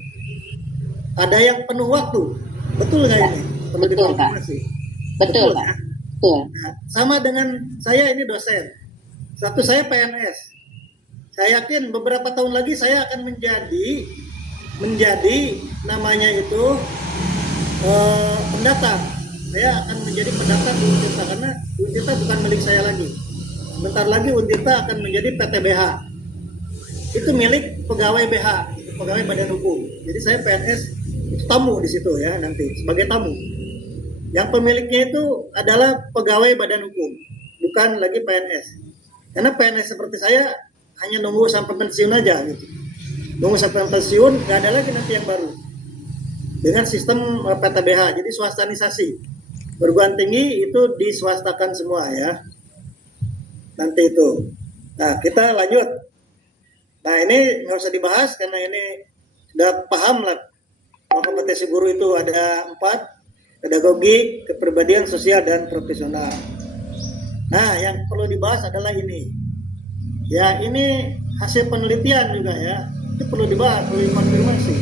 ada yang penuh waktu. Betul nggak ini? Perlu dikonfirmasi. Betul, Pak. Ya? Betul. Nah, sama dengan saya ini dosen. Status saya PNS. Saya yakin beberapa tahun lagi saya akan menjadi namanya itu pendatang. Saya akan menjadi pendatang di Untirta karena Untirta bukan milik saya lagi. Bentar lagi Untirta akan menjadi PTBH. Itu milik pegawai BH, pegawai Badan Hukum. Jadi saya PNS itu tamu di situ ya nanti sebagai tamu. Yang pemiliknya itu adalah pegawai Badan Hukum, bukan lagi PNS. Karena PNS seperti saya hanya nunggu sampai pensiun aja gitu. Nunggu sampai pensiun, nggak ada lagi nanti yang baru. Dengan sistem PTBH, jadi swastanisasi. Perguruan tinggi itu diswastakan semua ya. Nanti itu. Nah, kita lanjut. Nah, ini nggak usah dibahas karena ini sudah paham lah bahwa kompetensi guru itu ada 4, pedagogik, kepribadian, sosial, dan profesional. Nah, yang perlu dibahas adalah ini. Ya, ini hasil penelitian juga ya. Itu perlu dibahas, perlu dikonfirmasi.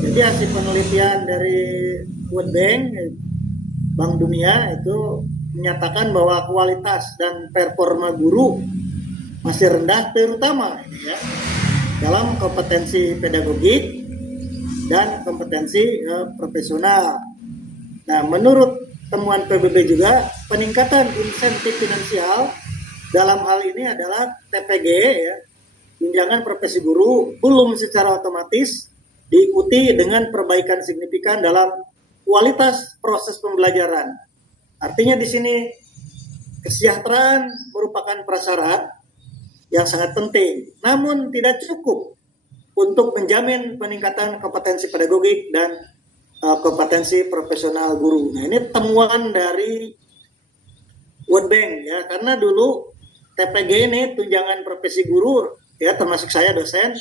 Jadi hasil penelitian dari World Bank, Bank Dunia itu menyatakan bahwa kualitas dan performa guru masih rendah, terutama ya, dalam kompetensi pedagogik dan kompetensi profesional. Nah, menurut temuan PBB juga peningkatan insentif finansial dalam hal ini adalah TPG ya, tunjangan profesi guru belum secara otomatis diikuti dengan perbaikan signifikan dalam kualitas proses pembelajaran. Artinya di sini kesejahteraan merupakan prasyarat yang sangat penting, namun tidak cukup untuk menjamin peningkatan kompetensi pedagogik dan kompetensi profesional guru. Nah, ini temuan dari World Bank ya, karena dulu TPG ini tunjangan profesi guru ya, termasuk saya dosen,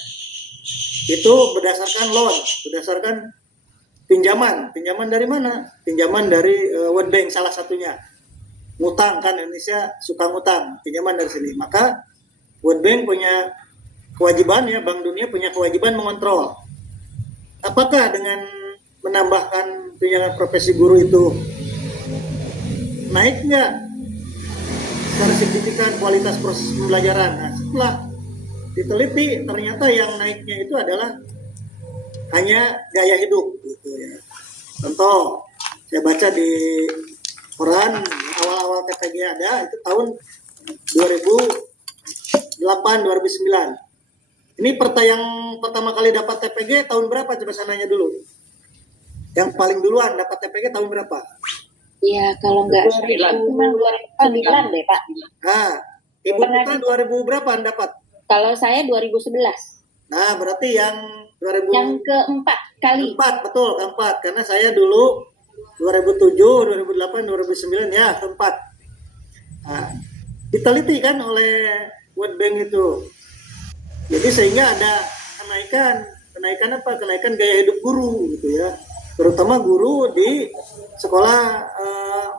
itu berdasarkan loan, berdasarkan pinjaman dari mana? Pinjaman dari World Bank salah satunya. Ngutang kan, Indonesia suka ngutang, pinjaman dari sini. Maka World Bank punya kewajiban ya, Bank Dunia punya kewajiban mengontrol apakah dengan menambahkan tunjangan profesi guru itu naik nggak secara signifikan kualitas proses pembelajaran. Nah, setelah diteliti ternyata yang naiknya itu adalah hanya gaya hidup gitu ya. Contoh saya baca di koran awal-awal TPG ada itu tahun 2008-2009. Ini yang pertama kali dapat TPG tahun berapa, coba saya nanya dulu. Yang paling duluan dapat TPG tahun berapa? Ya, kalau nggak 2009 deh, Pak. Nah, Ibu Putra 2000 berapa dapat? Kalau saya 2011. Nah, berarti yang 2000 Yang keempat kali. Keempat, betul, keempat. Karena saya dulu 2007, 2008, 2009 ya, keempat. Nah, diteliti kan oleh World Bank itu. Jadi sehingga ada kenaikan apa? Kenaikan gaya hidup guru gitu ya. Terutama guru di sekolah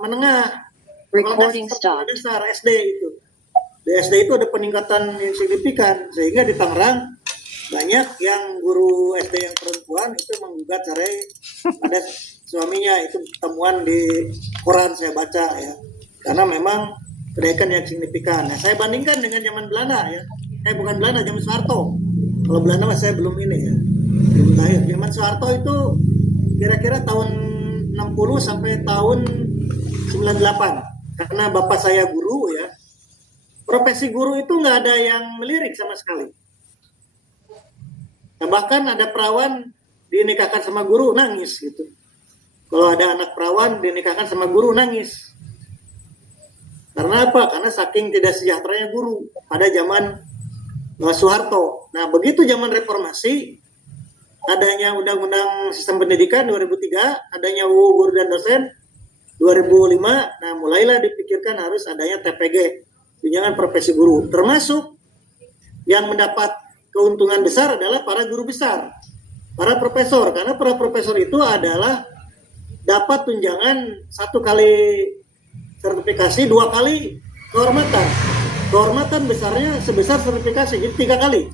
menengah, sekolah dasar SD itu. Di SD itu ada peningkatan yang signifikan sehingga di Tangerang banyak yang guru SD yang perempuan itu menggugat cerai pada suaminya. Itu temuan di koran saya baca ya. Karena memang kenaikan yang signifikan. Nah, saya bandingkan dengan zaman Belanda ya. Bukan Belanda, zaman Soeharto. Kalau Belanda mas saya belum ini ya. Belum lahir. Zaman Soeharto itu kira-kira tahun 60 sampai tahun 98. Karena bapak saya guru ya. Profesi guru itu nggak ada yang melirik sama sekali. Nah, bahkan ada perawan dinikahkan sama guru nangis gitu. Kalau ada anak perawan dinikahkan sama guru nangis. Karena apa? Karena saking tidak sejahteranya guru pada zaman Soeharto. Nah, begitu zaman reformasi, adanya Undang-Undang Sistem Pendidikan 2003, adanya UU Guru dan Dosen 2005, nah mulailah dipikirkan harus adanya TPG, tunjangan profesi guru. Termasuk yang mendapat keuntungan besar adalah para guru besar, para profesor. Karena para profesor itu adalah dapat tunjangan 1 kali sertifikasi, 2 kali kehormatan. Kehormatan besarnya sebesar sertifikasi, jadi 3 kali.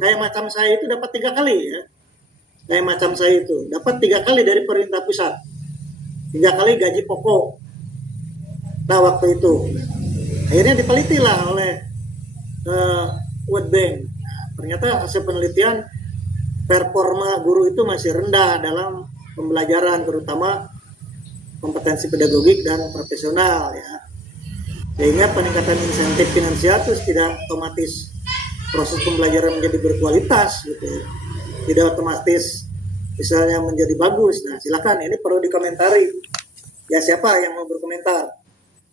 Kayak macam saya itu dapat 3 kali ya. Kayak macam saya itu dapat 3 kali dari pemerintah pusat, 3 kali gaji pokok. Nah, waktu itu akhirnya ditelitilah oleh World Bank. Ternyata hasil penelitian performa guru itu masih rendah dalam pembelajaran, terutama kompetensi pedagogik dan profesional ya. Sehingga peningkatan insentif finansial itu tidak otomatis proses pembelajaran menjadi berkualitas gitu ya. Tidak otomatis misalnya menjadi bagus. Nah, silakan ini perlu dikomentari. Ya, siapa yang mau berkomentar?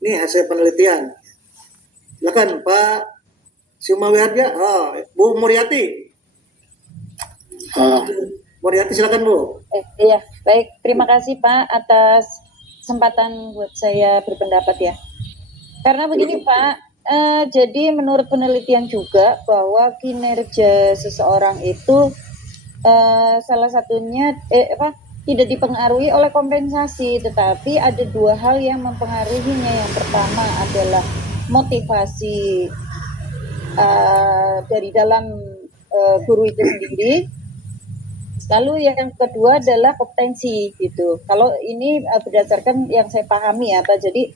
Ini hasil penelitian. Silakan Pak Sumawiharja. Oh, Bu Muriati. Muriati silakan Bu. Iya, baik. Terima kasih Pak atas kesempatan buat saya berpendapat ya. Karena begini Pak, jadi menurut penelitian juga bahwa kinerja seseorang itu salah satunya tidak dipengaruhi oleh kompensasi, tetapi ada dua hal yang mempengaruhinya. Yang pertama adalah motivasi dari dalam guru itu sendiri. Lalu yang kedua adalah kompetensi gitu. Kalau ini berdasarkan yang saya pahami ya Pak. Jadi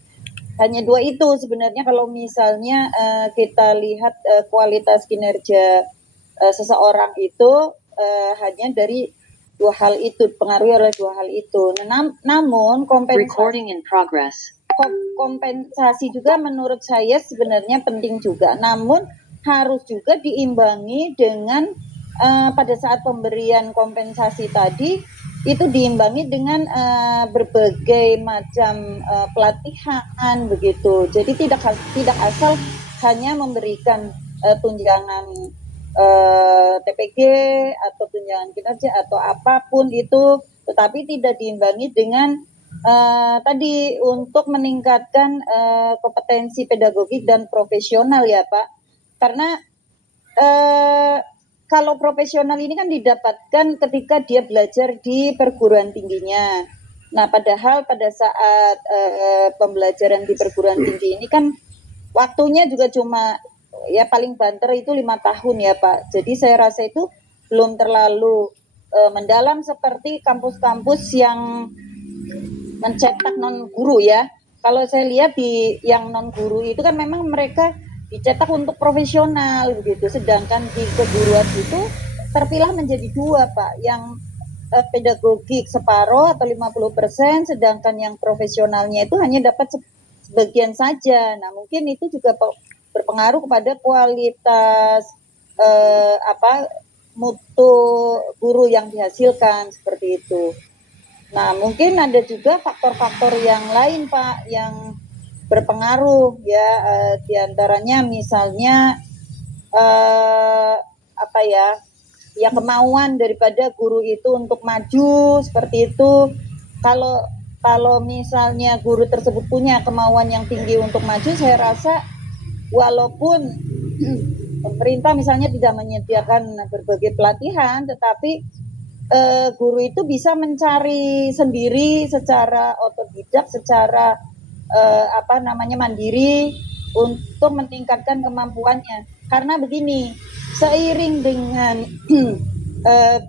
hanya dua itu sebenarnya kalau misalnya kita lihat kualitas kinerja seseorang itu hanya dari dua hal itu, dipengaruhi oleh dua hal itu. Namun kompensasi juga menurut saya sebenarnya penting juga. Namun harus juga diimbangi dengan pada saat pemberian kompensasi tadi itu diimbangi dengan berbagai macam pelatihan begitu. Jadi tidak asal hanya memberikan tunjangan TPG atau tunjangan kinerja atau apapun itu, tetapi tidak diimbangi dengan tadi untuk meningkatkan kompetensi pedagogik dan profesional ya Pak. Karena kalau profesional ini kan didapatkan ketika dia belajar di perguruan tingginya. Nah, padahal pada saat pembelajaran di perguruan tinggi ini kan waktunya juga cuma ya paling banter itu 5 tahun ya Pak. Jadi saya rasa itu belum terlalu mendalam seperti kampus-kampus yang mencetak non guru ya. Kalau saya lihat di yang non guru itu kan memang mereka dicetak untuk profesional begitu. Sedangkan di keguruan itu terpilah menjadi dua Pak, yang pedagogik separuh atau 50%, sedangkan yang profesionalnya itu hanya dapat sebagian saja. Nah mungkin itu juga berpengaruh kepada kualitas mutu guru yang dihasilkan seperti itu. Nah, mungkin ada juga faktor-faktor yang lain, Pak, yang berpengaruh ya, diantaranya misalnya ya kemauan daripada guru itu untuk maju seperti itu. Kalau misalnya guru tersebut punya kemauan yang tinggi untuk maju, saya rasa walaupun pemerintah misalnya tidak menyediakan berbagai pelatihan, tetapi guru itu bisa mencari sendiri secara otodidak, secara mandiri untuk meningkatkan kemampuannya. Karena begini, seiring dengan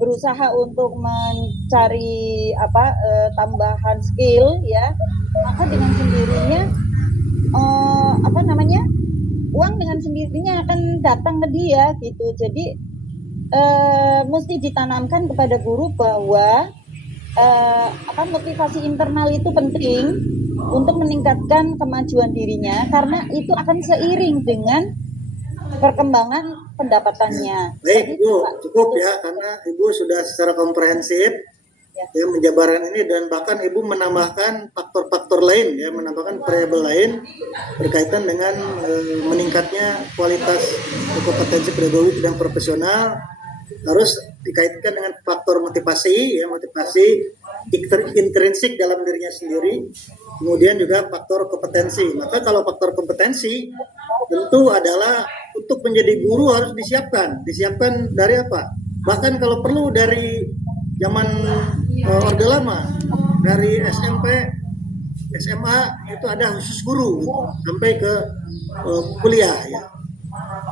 berusaha untuk mencari tambahan skill ya, maka dengan sendirinya uang dengan sendirinya akan datang ke dia gitu. Jadi mesti ditanamkan kepada guru bahwa motivasi internal itu penting untuk meningkatkan kemajuan dirinya, karena itu akan seiring dengan perkembangan pendapatannya. Baik Ibu, cukup ya, karena Ibu sudah secara komprehensif ya menjabarkan ini, dan bahkan Ibu menambahkan faktor-faktor lain ya, menambahkan variabel lain berkaitan dengan meningkatnya kualitas kompetensi pedagogik dan profesional, harus dikaitkan dengan faktor motivasi ya, motivasi intrinsik dalam dirinya sendiri, kemudian juga faktor kompetensi. Maka kalau faktor kompetensi tentu adalah untuk menjadi guru harus disiapkan dari apa? Bahkan kalau perlu dari zaman Orde Lama, dari SMP, SMA itu ada khusus guru gitu, sampai ke kuliah ya,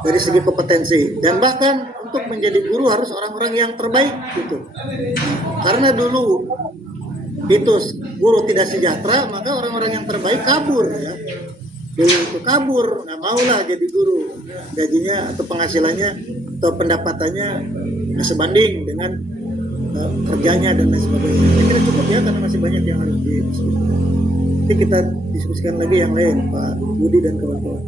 dari segi kompetensi. Dan bahkan untuk menjadi guru harus orang-orang yang terbaik gitu, karena dulu itu guru tidak sejahtera, maka orang-orang yang terbaik kabur ya, dulu itu kabur, nggak maulah jadi guru, gajinya atau penghasilannya atau pendapatannya nggak sebanding dengan kerjanya dan lain sebagainya. Saya kira cukup ya, karena masih banyak yang harus didiskusikan. Nanti kita diskusikan lagi yang lain, Pak Budi dan kawan-kawan.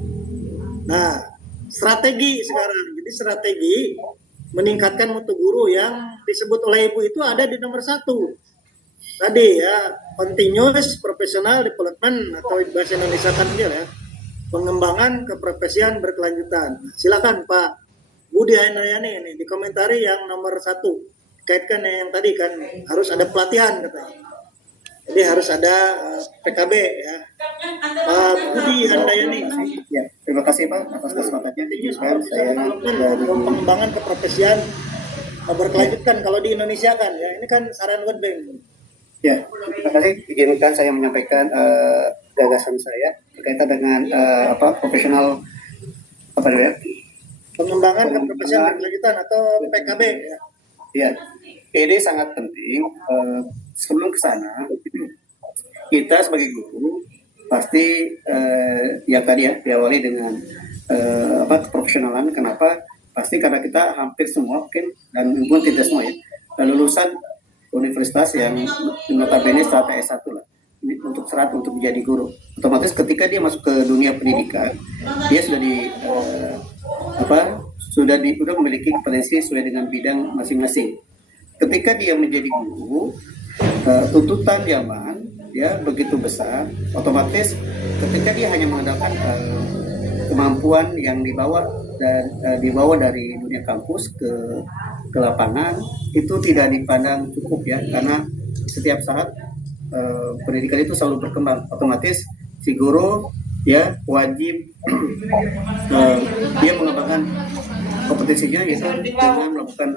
Nah, strategi sekarang. Jadi strategi meningkatkan mutu guru yang disebut oleh Ibu itu ada di nomor 1. Tadi ya, continuous professional development, atau bahasa Indonesia kan dia ya, pengembangan keprofesian berkelanjutan. Silakan Pak Budi Handayani ini dikomentari yang nomor 1. Kaitkan yang tadi kan harus ada pelatihan katanya. Jadi harus ada PKB ya. Budi Handayani. Ya, terima kasih Pak atas kesempatannya. Sekarang saya Dari pengembangan keprofesian berkelanjutan kalau di Indonesia kan ya, ini kan saran World Bank. ya, terima kasih. Izinkan saya menyampaikan gagasan saya berkaitan dengan profesional apa namanya? Pengembangan keprofesian berkelanjutan atau PKB ya. Ya, ini sangat penting. Sebelum ke sana, kita sebagai guru pasti yang tadi ya diawali dengan keprofesionalan. Kenapa? Pasti karena kita hampir semua mungkin dan mungkin tidak semua ya lulusan universitas yang notabene strata S1 lah untuk syarat untuk menjadi guru. Otomatis ketika dia masuk ke dunia pendidikan, dia sudah memiliki kompetensi sesuai dengan bidang masing-masing. Ketika dia menjadi guru, tuntutan zaman ya begitu besar, otomatis ketika dia hanya mengandalkan kemampuan yang dibawa dari dunia kampus ke lapangan, itu tidak dipandang cukup ya, karena setiap saat pendidikan itu selalu berkembang. Otomatis si guru ya wajib dia mengembangkan kompetensinya yaitu dengan melakukan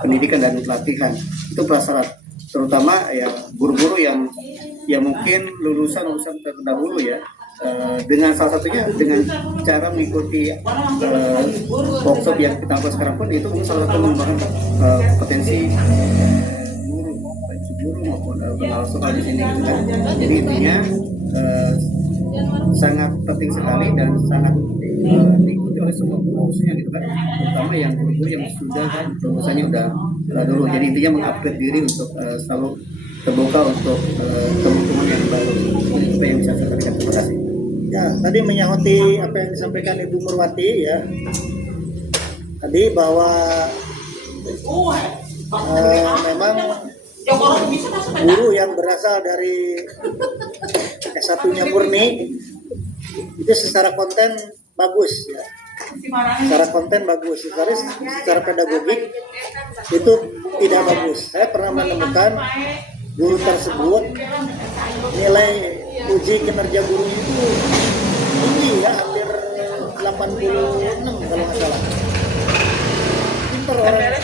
pendidikan dan pelatihan. Itu prasyarat, terutama ya guru-guru yang mungkin lulusan terdahulu ya, dengan salah satunya dengan cara mengikuti workshop yang kita lakukan sekarang pun itu salah satu mengembangkan potensi guru maupun pengawas di sini gitu kan. Jadi intinya sangat penting sekali dan sangat diikuti oleh semua guru khususnya gitu kan, terutama yang guru-guru yang sudah kan lulusannya udah dulu. Jadi intinya mengupgrade diri untuk selalu terbuka untuk teman-teman yang baru. Jadi itu yang bisa saya sampaikan. Terima kasih. Ya, tadi menyangkuti apa yang disampaikan Ibu Murwati ya. Tadi bahwa memang guru yang berasal dari S1-nya murni itu secara konten bagus ya. Secara konten bagus, secara pedagogik itu tidak bagus. Saya pernah menemukan guru tersebut nilai uji kinerja guru itu tinggi ya, hampir 86 kalau nggak salah. Pinter orang,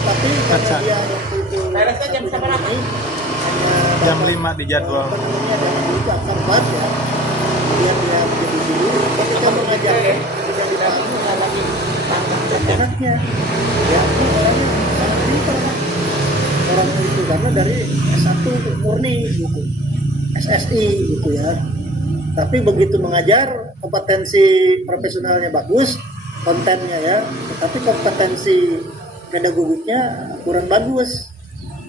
tapi karena dia waktu itu jam 5 di jadwal. Itu akan pas ya. Kemudian dia menjadi guru, ketika mengajar tidak dipahami lagi anaknya. Ya, ini orangnya sangat pinter kan. Orang itu karena dari S1 murni gitu, SSI gitu ya. Tapi begitu mengajar kompetensi profesionalnya bagus, kontennya ya, tetapi kompetensi pedagogiknya kurang bagus,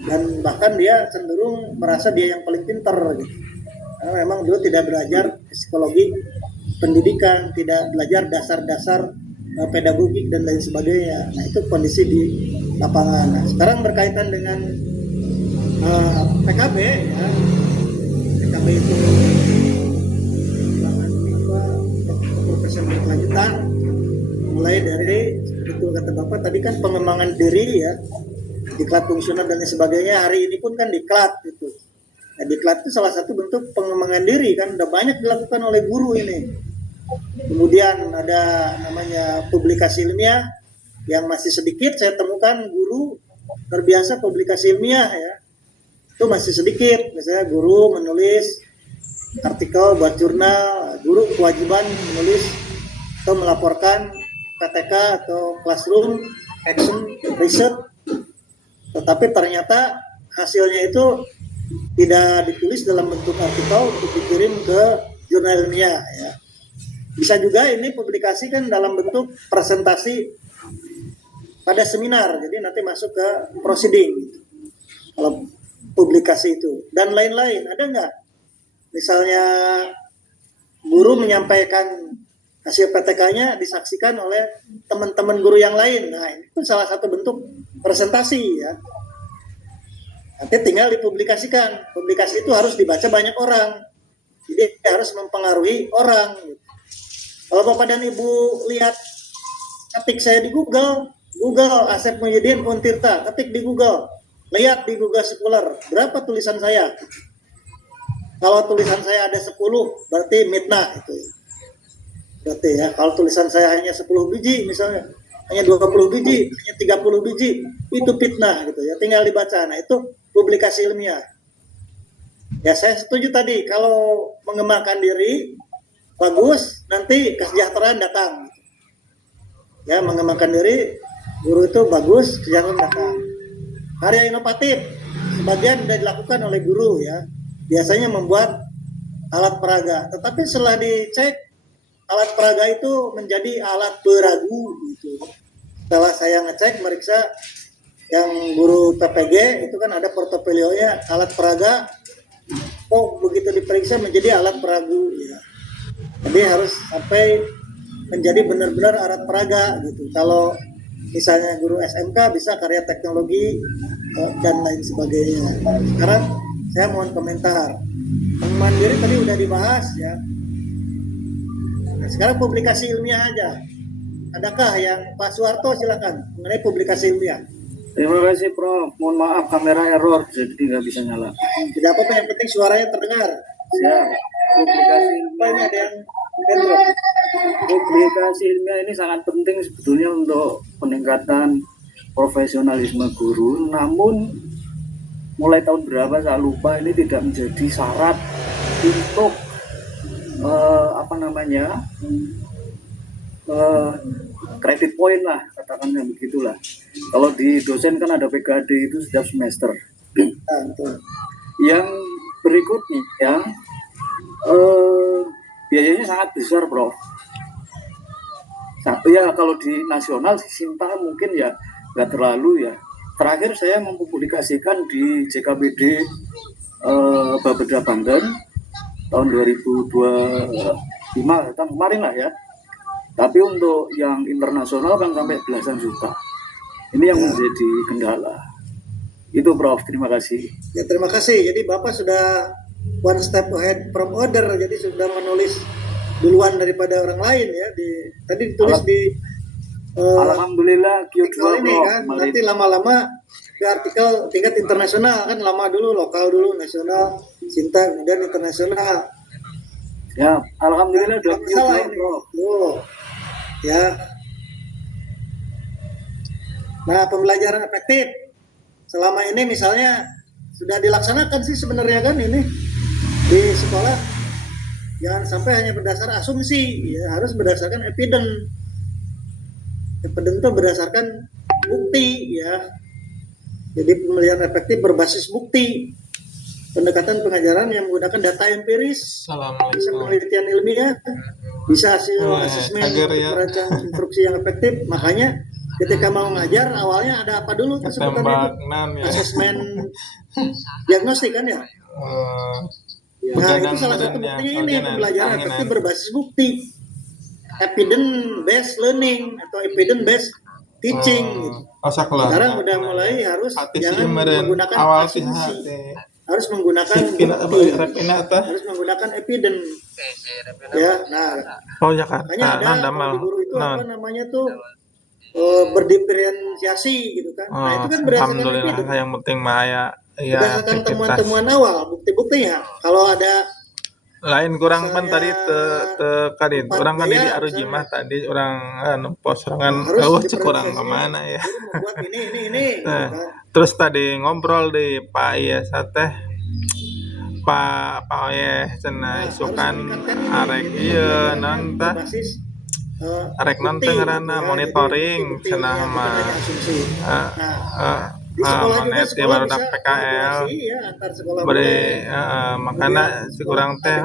dan bahkan dia cenderung merasa dia yang paling pintar gitu. Karena memang dia tidak belajar psikologi pendidikan, tidak belajar dasar-dasar pedagogik dan lain sebagainya. Nah itu kondisi di lapangan. Nah, sekarang berkaitan dengan PKB ya, PKB itu profesional berkelanjutan, mulai dari itu kata Bapak tadi kan pengembangan diri ya, diklat fungsional dan lain sebagainya. Hari ini pun kan diklat itu. Nah, diklat itu salah satu bentuk pengembangan diri kan, udah banyak dilakukan oleh guru ini. Kemudian ada namanya publikasi ilmiah yang masih sedikit saya temukan guru terbiasa publikasi ilmiah ya, itu masih sedikit. Misalnya guru menulis artikel buat jurnal, guru kewajiban menulis atau melaporkan PTK atau classroom action research, tetapi ternyata hasilnya itu tidak ditulis dalam bentuk artikel untuk dikirim ke jurnal ilmiah ya. Bisa juga ini publikasi kan dalam bentuk presentasi pada seminar, jadi nanti masuk ke proceeding kalau publikasi itu, dan lain-lain. Ada nggak misalnya guru menyampaikan hasil PTK-nya disaksikan oleh teman-teman guru yang lain? Nah ini pun salah satu bentuk presentasi ya. Nanti tinggal dipublikasikan. Publikasi itu harus dibaca banyak orang, jadi harus mempengaruhi orang gitu. Kalau Bapak dan Ibu lihat, ketik saya di Google Asep Muhyiddin Untirta, ketik di Google, lihat di Google Scholar berapa tulisan saya. Kalau tulisan saya ada 10 berarti mitnah itu. Berarti ya, kalau tulisan saya hanya 10 biji misalnya, hanya 20 biji, hanya 30 biji, itu fitnah gitu ya. Tinggal dibaca. Nah, itu publikasi ilmiah. Ya, saya setuju tadi kalau mengembangkan diri bagus, nanti kesejahteraan datang. Ya, mengembangkan diri guru itu bagus, kesejahteraan datang. Karya inovatif sebagian sudah dilakukan oleh guru ya. Biasanya membuat alat peraga, tetapi setelah dicek alat peraga itu menjadi alat peragu gitu. Setelah saya ngecek meriksa yang guru PPG itu kan ada portofolionya alat peraga, kok begitu diperiksa menjadi alat peragu ya. Jadi harus sampai menjadi benar-benar alat peraga gitu. Kalau misalnya guru SMK bisa karya teknologi dan lain sebagainya. Sekarang saya mohon komentar. Pengembangan diri tadi udah dibahas ya. Nah, sekarang publikasi ilmiah aja. Adakah yang Pak Suharto silakan mengenai publikasi ilmiah? Terima kasih Prof. Mohon maaf kamera error jadi nggak bisa nyala. Tidak apa-apa, yang penting suaranya terdengar. Siap. Publikasi ilmiah. Ini ada yang handphone. Publikasi ilmiah ini sangat penting sebetulnya untuk peningkatan profesionalisme guru. Namun mulai tahun berapa saya lupa ini tidak menjadi syarat untuk credit point lah, katakannya begitulah. Kalau di dosen kan ada PKD itu setiap semester. Yang berikutnya ya, biayanya sangat besar, Prof. Satu ya, kalau di nasional Sinta mungkin ya nggak terlalu ya. Terakhir saya mempublikasikan di JKPD Bapeda Banten tahun 2025 tahun kemarin lah ya. Tapi untuk yang internasional kan sampai belasan juta. Ini yang menjadi kendala. Itu Prof, terima kasih. Ya, terima kasih. Jadi Bapak sudah one step ahead from order, jadi sudah menulis duluan daripada orang lain ya. Tadi ditulis di Alhamdulillah Q2 ini kan, nanti lama-lama ke artikel tingkat internasional kan, lama dulu lokal dulu, nasional, Sinta, kemudian internasional. Ya, alhamdulillah udah salah ini. Ya. Nah, pembelajaran efektif selama ini misalnya sudah dilaksanakan sih sebenarnya kan ini di sekolah. Jangan sampai hanya berdasar asumsi, ya harus berdasarkan evidence. Evidence itu berdasarkan bukti ya. Jadi pembelajaran efektif berbasis bukti. Pendekatan pengajaran yang menggunakan data empiris, bisa penelitian ilmiah, bisa hasil asesmen untuk merancang instruksi yang efektif. Makanya ketika mau ngajar awalnya ada apa dulu tuh sebutannya itu? Asesmen diagnostik kan ya? Nah itu salah satu buktinya ini, pembelajaran efektif berbasis bukti, evidence based learning atau evidence based teaching gitu. Sekarang udah mulai harus jangan menggunakan asumsi, harus menggunakan bukti, harus menggunakan evidence ya. Nah makanya ada guru itu apa namanya tuh berdiferensiasi gitu kan. Nah itu kan berdasarkan evidence, yang penting maya ya, berdasarkan temuan-temuan awal, bukti-buktinya. Kalau ada lain kurang pan tadi kadin orang kan di Arujimah tadi orang pos orang kurang kemana ya. Ini. Terus tadi ngobrol di Pak Iya teh Pak Oyeh cenah isukan arek iya nanta arek nonton ngarana monitoring cenah mah monet ya baru dak PKL beri makanya si kurang teh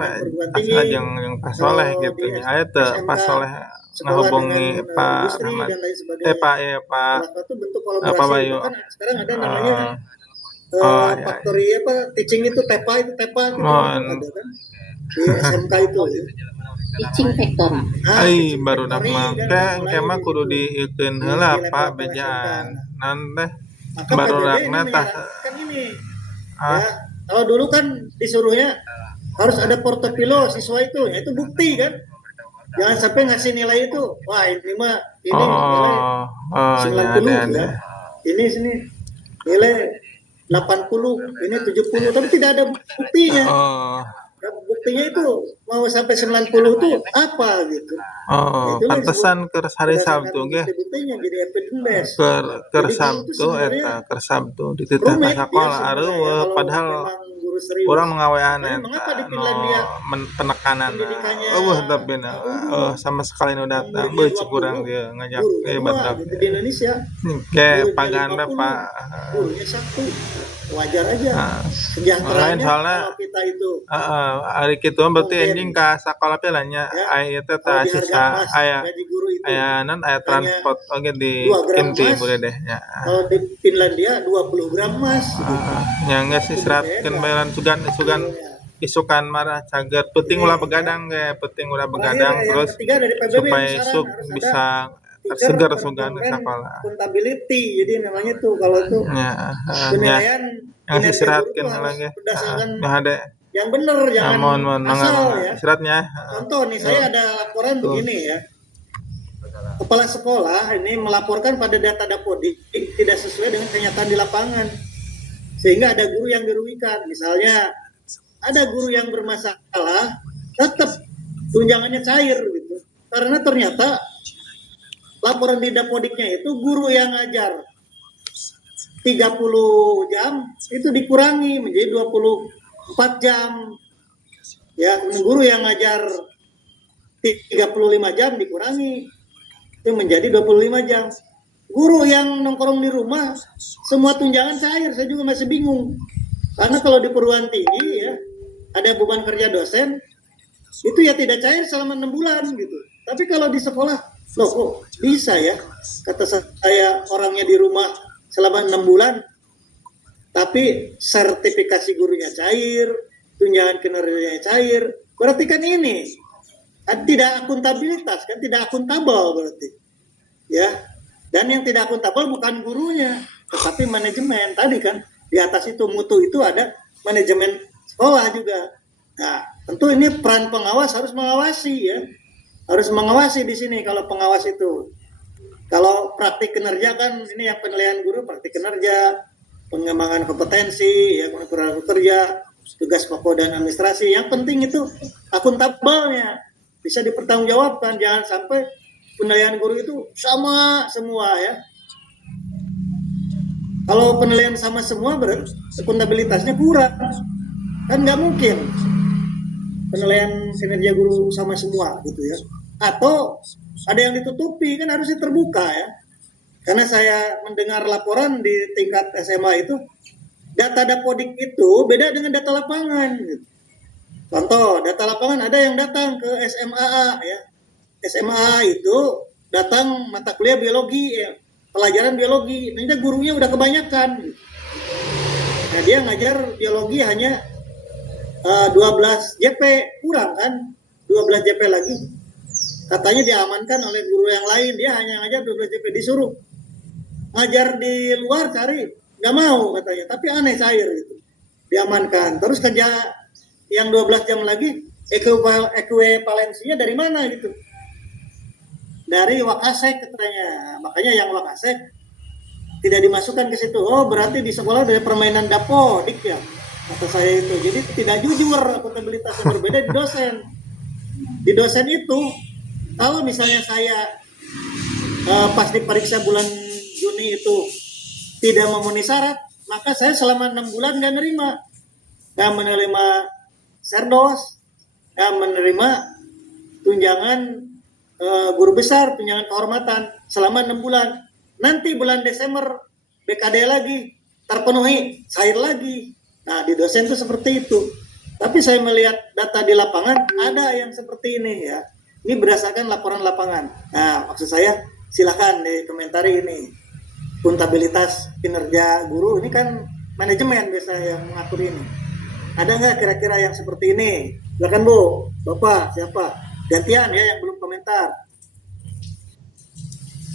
asal yang Pak Soleh gitu nya aya teh Pak Soleh ngahubungi Pak Rahmat Pak apa Bayu sekarang ada namanya factory apa teaching itu tepa gitu ada kan di SMK itu teaching factor. Baru dak mah kemah kudu diikeun heula Pak bejaan nanti baru rakna tah kan ini ya, kalau dulu kan disuruhnya harus ada portofolio siswa itu, ya itu bukti kan, jangan sampai ngasih nilai itu, wah ini mah ini nilai 90 ya, ini sini nilai 80, ini 70, tapi tidak ada buktinya. buktinya itu mau sampai 90 itu apa gitu. Oh, Itulah disebut pantesan keur hari berdasarkan Sabtu ge. bukti-buktinya jadi evidence based. Keur Jadi guru itu Sabtu sebenarnya keur Sabtu dititeh ka rumit dia sakola sebenarnya ya areueuh kalau padahal memang guru serius. urang mengawean Makanya eta mengapa di nu Finlandia penekanan pendidikannya tapi unggul, sama sekali nu datang muridnya cek urang 20, dia ngajak gurunya 2 badak gitu. Di Indonesia ge muridnya paganda 50, Pak. gurunya 1. Wajar aja. Nah, lain Sejahteranya soalnya kalau kita itu hari kitu berarti mungkin anjing ka sakola teh lah nya ya aya teh kalau tah di harga sisa emas aya gaji guru itu aya hanya transport oge di 2 gram kinti emas, boleh deh nya. kalau di Finlandia 20 gram emas gitu. Nya geus Itu diseratkeun beda bayaran sugan ilmunya. isukan marah cager penting Ini ulah ya. begadang ge penting ulah Terakhir begadang yang terus ketiga dari PBB ini supaya saran isuk harus ada bisa teacher seger sugan ke performance sakola accountability. Jadi namanya tuh kalau tuh nya penilaian yang kinerja guru diseratkeun tuh harus lagi berdasarkan nya hade yang benar, jangan mohon asal ya. seratnya Contoh nih, saya ada laporan begini ya. Kepala sekolah ini melaporkan pada data Dapodik tidak sesuai dengan kenyataan di lapangan. Sehingga ada guru yang dirugikan. Misalnya ada guru yang bermasalah, tetap tunjangannya cair gitu. Karena ternyata laporan di Dapodiknya itu guru yang ngajar 30 jam itu dikurangi menjadi 24 jam. Ya, guru yang ngajar 35 jam dikurangi itu menjadi 25 jam. Guru yang nongkrong di rumah semua tunjangan cair, saya juga masih bingung. Karena kalau di perguruan tinggi ya ada beban kerja dosen itu ya tidak cair selama 6 bulan gitu. Tapi kalau di sekolah, loh kok bisa ya? Kata saya orangnya di rumah selama 6 bulan tapi sertifikasi gurunya cair, tunjangan kinerjanya cair. Berarti kan ini tidak akuntabilitas, kan tidak akuntabel berarti. Ya. Dan yang tidak akuntabel bukan gurunya, tetapi manajemen. Tadi kan di atas itu mutu itu ada manajemen sekolah juga. Nah, tentu ini peran pengawas harus mengawasi ya. Harus mengawasi di sini kalau pengawas itu. Kalau praktik kinerja kan ini yang penilaian guru praktik kinerja, pengembangan kompetensi, ya kurang kerja, tugas pokok dan administrasi. Yang penting itu akuntabelnya bisa dipertanggungjawabkan, jangan sampai penilaian guru itu sama semua ya. Kalau penilaian sama semua berarti akuntabilitasnya kurang, kan nggak mungkin penilaian kinerja guru sama semua gitu ya. Atau ada yang ditutupi, kan harusnya terbuka ya. Karena saya mendengar laporan di tingkat SMA itu data Dapodik itu beda dengan data lapangan gitu. Contoh, data lapangan ada yang datang ke SMAA ya. SMAA itu datang mata kuliah biologi ya, pelajaran biologi. Nah, gurunya udah kebanyakan. Nah, dia ngajar biologi hanya 12 JP, kurang kan? 12 JP lagi. Katanya diamankan oleh guru yang lain, dia hanya ngajar 12 JP, disuruh ngajar di luar cari, nggak mau katanya. Tapi aneh cair gitu. Diamankan. Terus kerja yang 12 jam lagi ekuivalensinya dari mana gitu? Dari Wakasek katanya. Makanya yang Wakasek tidak dimasukkan ke situ. Oh, berarti di sekolah dari permainan Dapodik ya. Kata saya itu. Jadi tidak jujur, akuntabilitasnya berbeda di dosen. Di dosen itu kalau misalnya saya pas diperiksa bulan Juni itu tidak memenuhi syarat, maka saya selama 6 bulan nggak menerima serdos, nggak menerima tunjangan guru besar, tunjangan kehormatan selama 6 bulan. Nanti bulan Desember BKD lagi terpenuhi, cair lagi. Nah, di dosen itu seperti itu. Tapi saya melihat data di lapangan ada yang seperti ini ya. Ini berdasarkan laporan lapangan. Nah, maksud saya silakan dikomentari ini. Akuntabilitas kinerja guru ini kan manajemen biasa yang mengatur ini. Ada nggak kira-kira yang seperti ini? Silakan Bu, Bapak, siapa? Gantian ya yang belum komentar.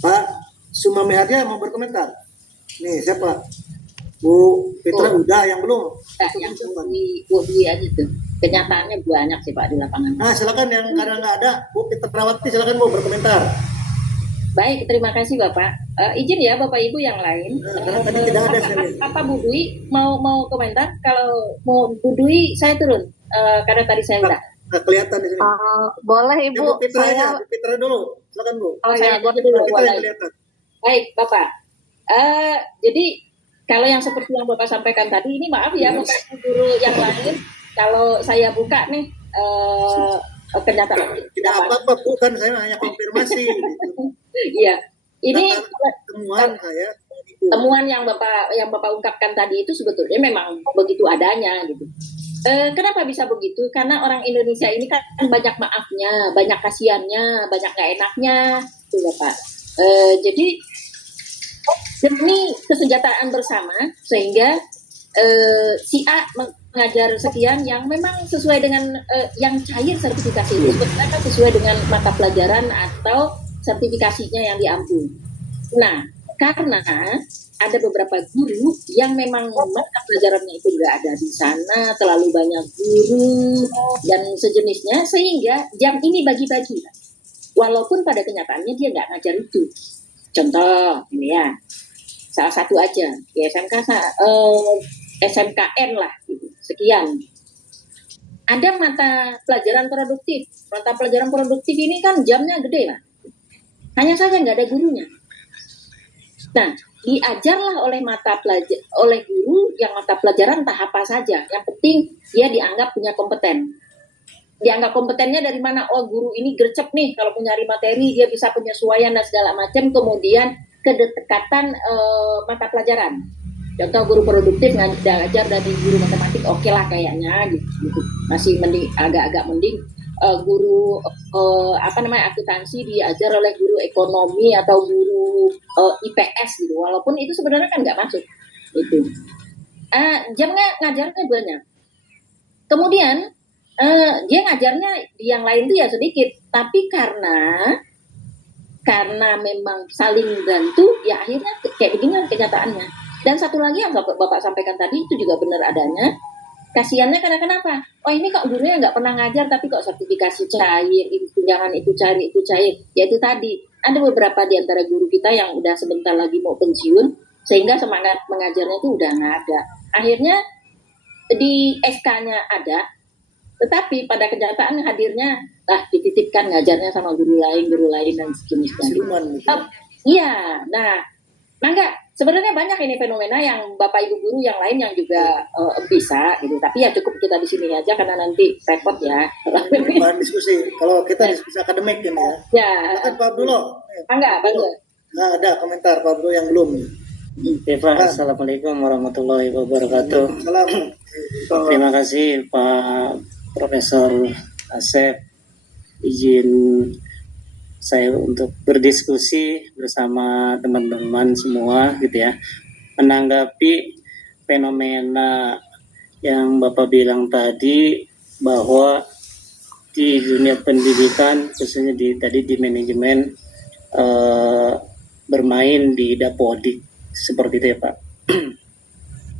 Pak Sumami Harja mau berkomentar. Nih siapa? Bu Fitra udah, yang belum? Yang Bu Dwi aja tuh. Kenyataannya banyak sih Pak di lapangan. Nah silakan yang kadang nggak ada, Bu Fitrawati silakan Bu berkomentar. Baik, terima kasih Bapak. Izin ya Bapak Ibu yang lain. Karena tadi tidak ada saya lihat. Apa Bu Dwi mau komentar? Kalau mau Bu Dwi saya turun karena tadi saya udah. Nggak kelihatan di sini. Boleh Ya, Ibu, Bu Fitra aja, saya Bu Fitra dulu. Silakan Bu. Saya ya, dulu. Bu Fitra yang kelihatan. Baik Bapak. Jadi kalau yang seperti yang Bapak sampaikan tadi ini maaf ya Bapak guru yang lain. Kalau saya buka nih kenyataan. Tidak apa-apa, bukan saya hanya konfirmasi. Iya. Ini Temuan saya. temuan yang Bapak ungkapkan tadi itu sebetulnya memang begitu adanya gitu. Kenapa bisa begitu? Karena orang Indonesia ini kan banyak maafnya, banyak kasihannya, banyak gak enaknya, gitu ya Pak. Jadi demi kesejahteraan bersama sehingga si A mengajar sekian yang memang sesuai dengan yang cair sertifikasi itu sebetulnya sesuai dengan mata pelajaran atau sertifikasinya yang diambil. Nah, karena ada beberapa guru yang memang mata pelajarannya itu nggak ada di sana, terlalu banyak guru dan sejenisnya, sehingga jam ini bagi-bagi. Walaupun pada kenyataannya dia nggak ngajar itu. Contoh, ini ya, salah satu aja, di SMKN lah, gitu. Sekian. Ada mata pelajaran produktif. Mata pelajaran produktif ini kan jamnya gede lah. Hanya saja nggak ada gurunya. Nah, diajarlah oleh guru yang mata pelajaran entah apa saja. Yang penting dia dianggap punya kompeten. Dianggap kompetennya dari mana? Oh, guru ini gercep nih kalau nyari materi, dia bisa penyesuaian dan segala macam. Kemudian kedekatan mata pelajaran. Contoh guru produktif ngajar dari guru matematik, oke lah kayaknya gitu. Masih mending, agak-agak mending. Guru akuntansi diajar oleh guru ekonomi atau guru IPS gitu, walaupun itu sebenarnya kan nggak masuk itu. Jamnya ngajarnya banyak, kemudian dia ngajarnya di yang lain tuh ya sedikit, tapi karena memang saling bantu ya akhirnya kayak begini kenyataannya. Dan satu lagi yang Bapak sampaikan tadi itu juga benar adanya. Kasiannya karena kenapa? Oh ini kok gurunya nggak pernah ngajar tapi kok sertifikasi cair, ini tunjangan itu cair. Ya itu tadi, ada beberapa di antara guru kita yang udah sebentar lagi mau pensiun, sehingga semangat mengajarnya itu udah nggak ada. Akhirnya di SK-nya ada, tetapi pada kenyataan hadirnya dititipkan ngajarnya sama guru lain dan sejenisnya. Iya, nah enggak. Sebenarnya banyak ini fenomena yang Bapak Ibu guru yang lain yang juga bisa gitu. Tapi ya cukup kita di sini aja karena nanti repot ya. Bahan diskusi. Kalau kita diskusi akademik ini ya. Ya. Silakan Pak Abdullah. Enggak, bagus. Nah, ada komentar Pak Abdullah yang belum. Ya Pak, Assalamualaikum warahmatullahi wabarakatuh. Terima kasih Pak Profesor Asep izin saya untuk berdiskusi bersama teman-teman semua gitu ya, menanggapi fenomena yang Bapak bilang tadi bahwa di dunia pendidikan khususnya di manajemen bermain di dapodik seperti itu ya Pak.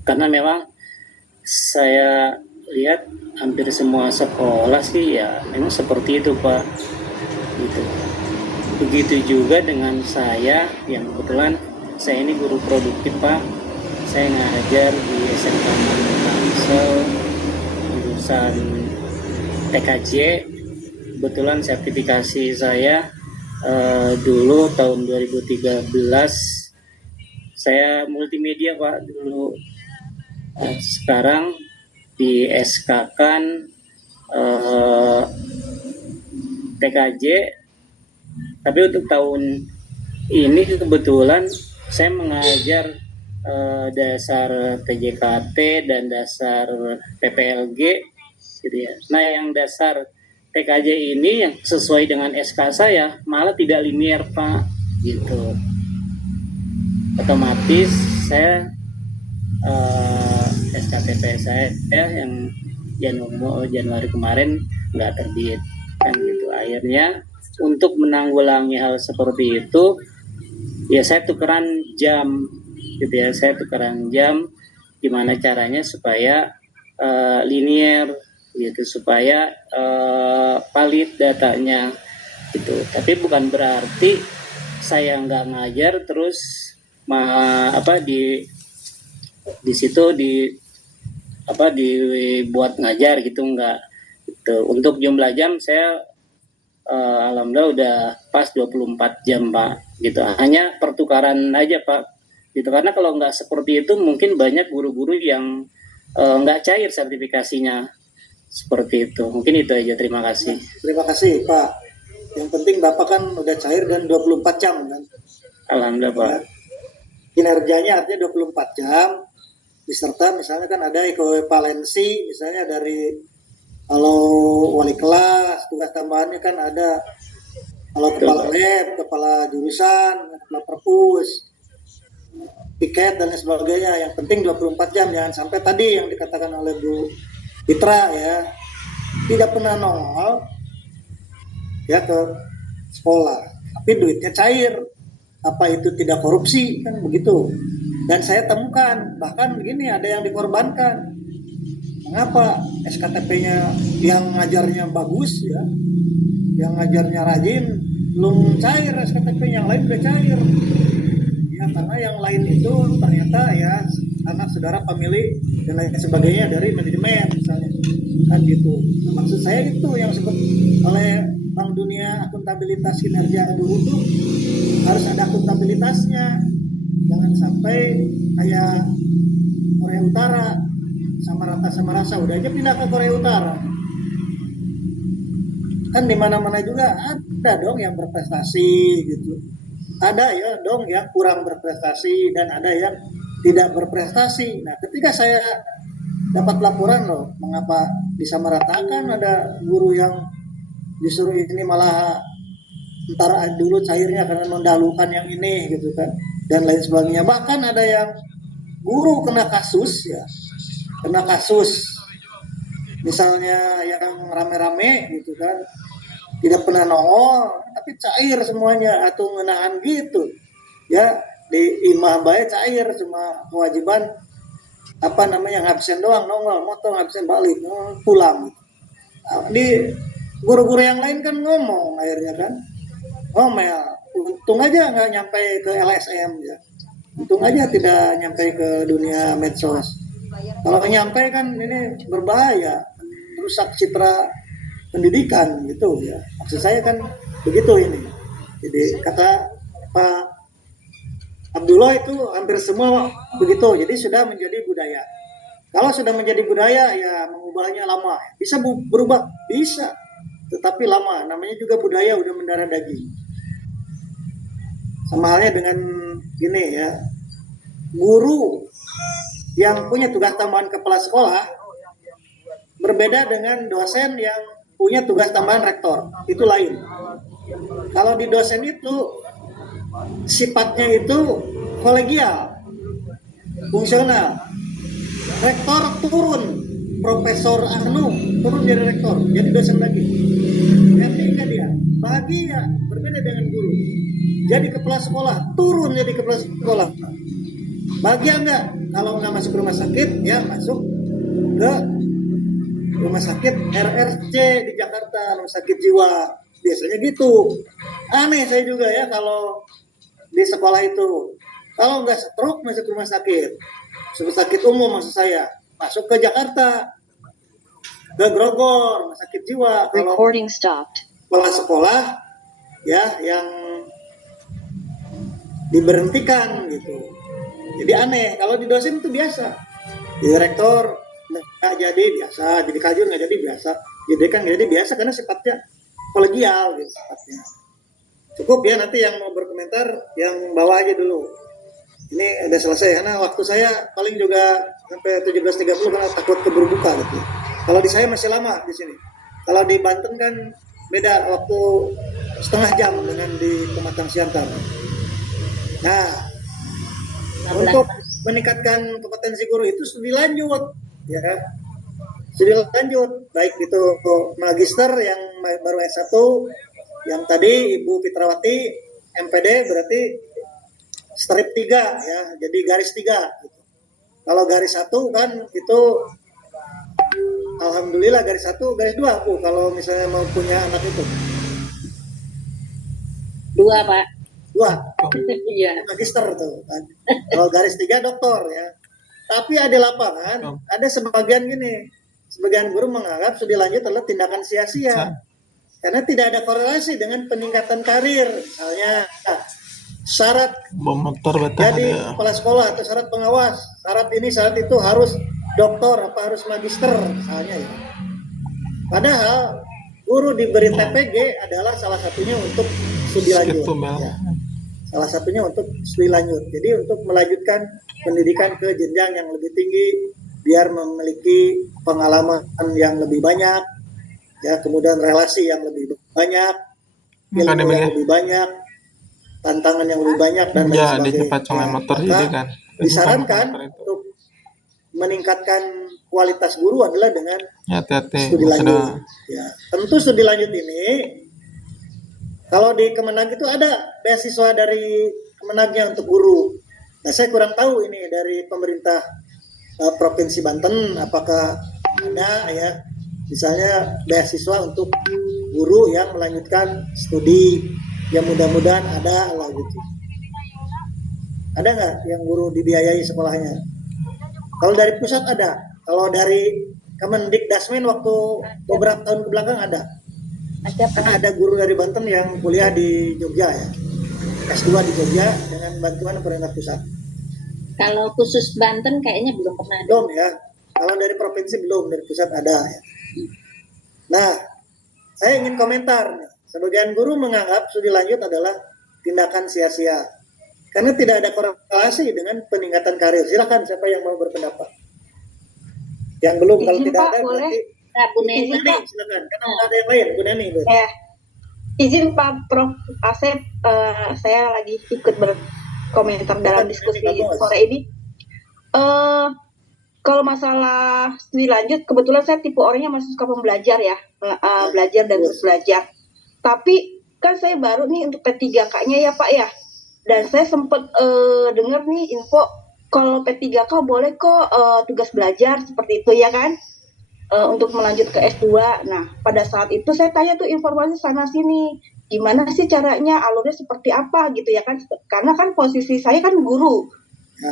Karena memang saya lihat hampir semua sekolah sih ya memang seperti itu Pak gitu. Begitu juga dengan saya yang kebetulan saya ini guru produktif Pak. Saya ngajar di SMK Tangsel jurusan TKJ. Kebetulan sertifikasi saya dulu tahun 2013 saya multimedia Pak dulu. Sekarang di SK-kan TKJ. Tapi untuk tahun ini kebetulan saya mengajar dasar TJKT dan dasar PPLG gitu ya. Nah yang dasar TKJ ini yang sesuai dengan SK saya malah tidak linear Pak gitu. Otomatis saya SKTP saya yang Januari kemarin nggak terbit kan gitu. Akhirnya untuk menanggulangi hal seperti itu ya saya tukeran jam gitu ya, saya tukeran jam gimana caranya supaya linear gitu, supaya valid datanya gitu. Tapi bukan berarti saya nggak ngajar terus di situ dibuat ngajar gitu, nggak gitu. Untuk jumlah jam saya alhamdulillah udah pas 24 jam Pak gitu, hanya pertukaran aja Pak gitu, karena kalau nggak seperti itu mungkin banyak guru-guru yang nggak cair sertifikasinya seperti itu. Mungkin itu aja, terima kasih. Terima kasih Pak. Yang penting Bapak kan udah cair dan 24 jam kan. Alhamdulillah Pak. Kinerjanya artinya 24 jam, beserta misalnya kan ada equivalensi, misalnya dari kalau wali kelas, tugas tambahannya kan ada kalau kepala lab, kepala jurusan, kepala perpus, tiket dan lain sebagainya. Yang penting 24 jam, jangan sampai tadi yang dikatakan oleh Bu Fitra ya, tidak pernah nongol ya ke sekolah, tapi duitnya cair. Apa itu tidak korupsi? Kan begitu. Dan saya temukan bahkan begini, ada yang dikorbankan. Mengapa SKTP-nya yang ngajarnya bagus ya, yang ngajarnya rajin, belum cair SKTP-nya, yang lain udah cair. Ya karena yang lain itu ternyata ya anak saudara pemilik dan lain sebagainya dari manajemen misalnya, kan gitu. Nah, maksud saya itu yang disebut oleh Bank Dunia akuntabilitas kinerja guru tuh harus ada akuntabilitasnya. Jangan sampai kayak Korea Utara sama rasa udah aja pindah ke Korea Utara. Kan di mana-mana juga ada dong yang berprestasi gitu. Ada ya dong yang kurang berprestasi dan ada yang tidak berprestasi. Nah, ketika saya dapat laporan loh, mengapa disamaratakan ada guru yang justru ini malah ntar dulu cairnya karena mendahulukan yang ini gitu kan, dan lain sebagainya. Bahkan ada yang guru kena kasus ya, misalnya yang rame-rame gitu kan, tidak pernah nongol tapi cair semuanya atau ngenahan gitu ya, di imah bae cair, cuma kewajiban ngabsen doang, nongol motong ngabsen balik pulang. Di guru-guru yang lain kan ngomong akhirnya kan ngomel, untung aja nggak nyampe ke LSM ya, untung aja tidak nyampe ke dunia medsos. Kalau nyampe kan ini berbahaya, rusak citra pendidikan gitu ya. Maksud saya kan begitu ini. Jadi kata Pak Abdullah itu hampir semua begitu. Jadi sudah menjadi budaya. Kalau sudah menjadi budaya ya mengubahnya lama. Bisa berubah, bisa. Tetapi lama. Namanya juga budaya udah mendarah daging. Sama halnya dengan gini ya. Guru yang punya tugas tambahan kepala sekolah berbeda dengan dosen yang punya tugas tambahan rektor, itu lain. Kalau di dosen itu sifatnya itu kolegial, fungsional. Rektor turun, Profesor Anu turun jadi rektor, jadi dosen lagi. Ketika dia bahagia, berbeda dengan guru. Jadi kepala sekolah turun jadi kepala sekolah. Bahagia enggak? Kalau nggak masuk rumah sakit, ya masuk ke rumah sakit RRC di Jakarta, rumah sakit jiwa. Biasanya gitu. Aneh saya juga ya kalau di sekolah itu. Kalau nggak stroke masuk rumah sakit. Rumah sakit umum maksud saya. Masuk ke Jakarta. Ke Grogol, rumah sakit jiwa. Kalau kepala sekolah ya yang diberhentikan gitu. Jadi aneh. Kalau di dosen itu biasa. Jadi rektor nggak jadi biasa, jadi kajun nggak jadi biasa, jadi kan nggak jadi biasa karena sifatnya kolegial gitu sifatnya. Cukup ya, nanti yang mau berkomentar yang bawah aja dulu. Ini udah selesai karena waktu saya paling juga sampai 17.30 karena takut keburu buka gitu. Kalau di saya masih lama di sini. Kalau di Banten kan beda waktu setengah jam dengan di Pematang Siantar. Nah, untuk meningkatkan kompetensi guru itu sudah lanjut ya, sudah lanjut baik itu magister yang baru S1 yang tadi Ibu Fitrawati MPD berarti strip 3 ya, jadi garis 3 gitu. Kalau garis 1 kan itu alhamdulillah garis 1, garis 2 kalau misalnya mau punya anak itu 2 Pak. Iya. magister tuh kan. Kalau garis 3 doktor ya. Tapi ada lapangan, ada sebagian guru menganggap studi lanjut adalah tindakan sia-sia. Karena tidak ada korelasi dengan peningkatan karir. Misalnya syarat jadi kepala sekolah atau syarat pengawas, syarat ini syarat itu harus doktor apa harus magister misalnya ya. Padahal guru diberi TPG adalah salah satunya untuk studi lanjut. Ya. Salah satunya untuk studi lanjut. Jadi untuk melanjutkan pendidikan ke jenjang yang lebih tinggi, biar memiliki pengalaman yang lebih banyak, ya kemudian relasi yang lebih banyak, ilmu yang lebih banyak, tantangan yang lebih banyak dan lain sebagainya. Maka disarankan untuk meningkatkan kualitas guru adalah dengan studi lanjut. Ya, tentu studi lanjut ini kalau di Kemenag itu ada beasiswa dari Kemenagnya untuk guru. Nah, saya kurang tahu ini dari pemerintah Provinsi Banten apakah ada ya misalnya beasiswa untuk guru yang melanjutkan studi. Ya mudah-mudahan ada lah gitu. Ada nggak yang guru dibiayai sekolahnya? Kalau dari pusat ada. Kalau dari Kemendikdasmen waktu beberapa tahun kebelakang ada. Karena ada guru dari Banten yang kuliah di Jogja ya. S2 di Jogja dengan bantuan pemerintah pusat. Kalau khusus Banten kayaknya belum pernah ada. Belum ya. Kalau dari provinsi belum, dari pusat ada ya. Nah, saya ingin komentar nih. Sebagian guru menganggap studi lanjut adalah tindakan sia-sia. Karena tidak ada korelasi dengan peningkatan karir. Silakan siapa yang mau berpendapat. Yang belum kalau Izin, tidak Pak, ada boleh? berarti Nah, Bu Neni, Pak. silakan. Karena nggak ada yang lain, Bu Neni. Ya. Izin Pak Prof. Asep, saya lagi ikut berkomentar dalam diskusi sore ini. Kalau masalah studi lanjut, kebetulan saya tipe orangnya masih suka pembelajar ya, belajar dan terus belajar. Tapi kan saya baru nih untuk P3K-nya ya Pak ya. Dan saya sempat dengar nih info kalau P3K boleh kok tugas belajar seperti itu ya kan, untuk melanjut ke S2. Nah pada saat itu saya tanya tuh informasi sana sini, gimana sih caranya, alurnya seperti apa gitu ya kan, karena kan posisi saya kan guru.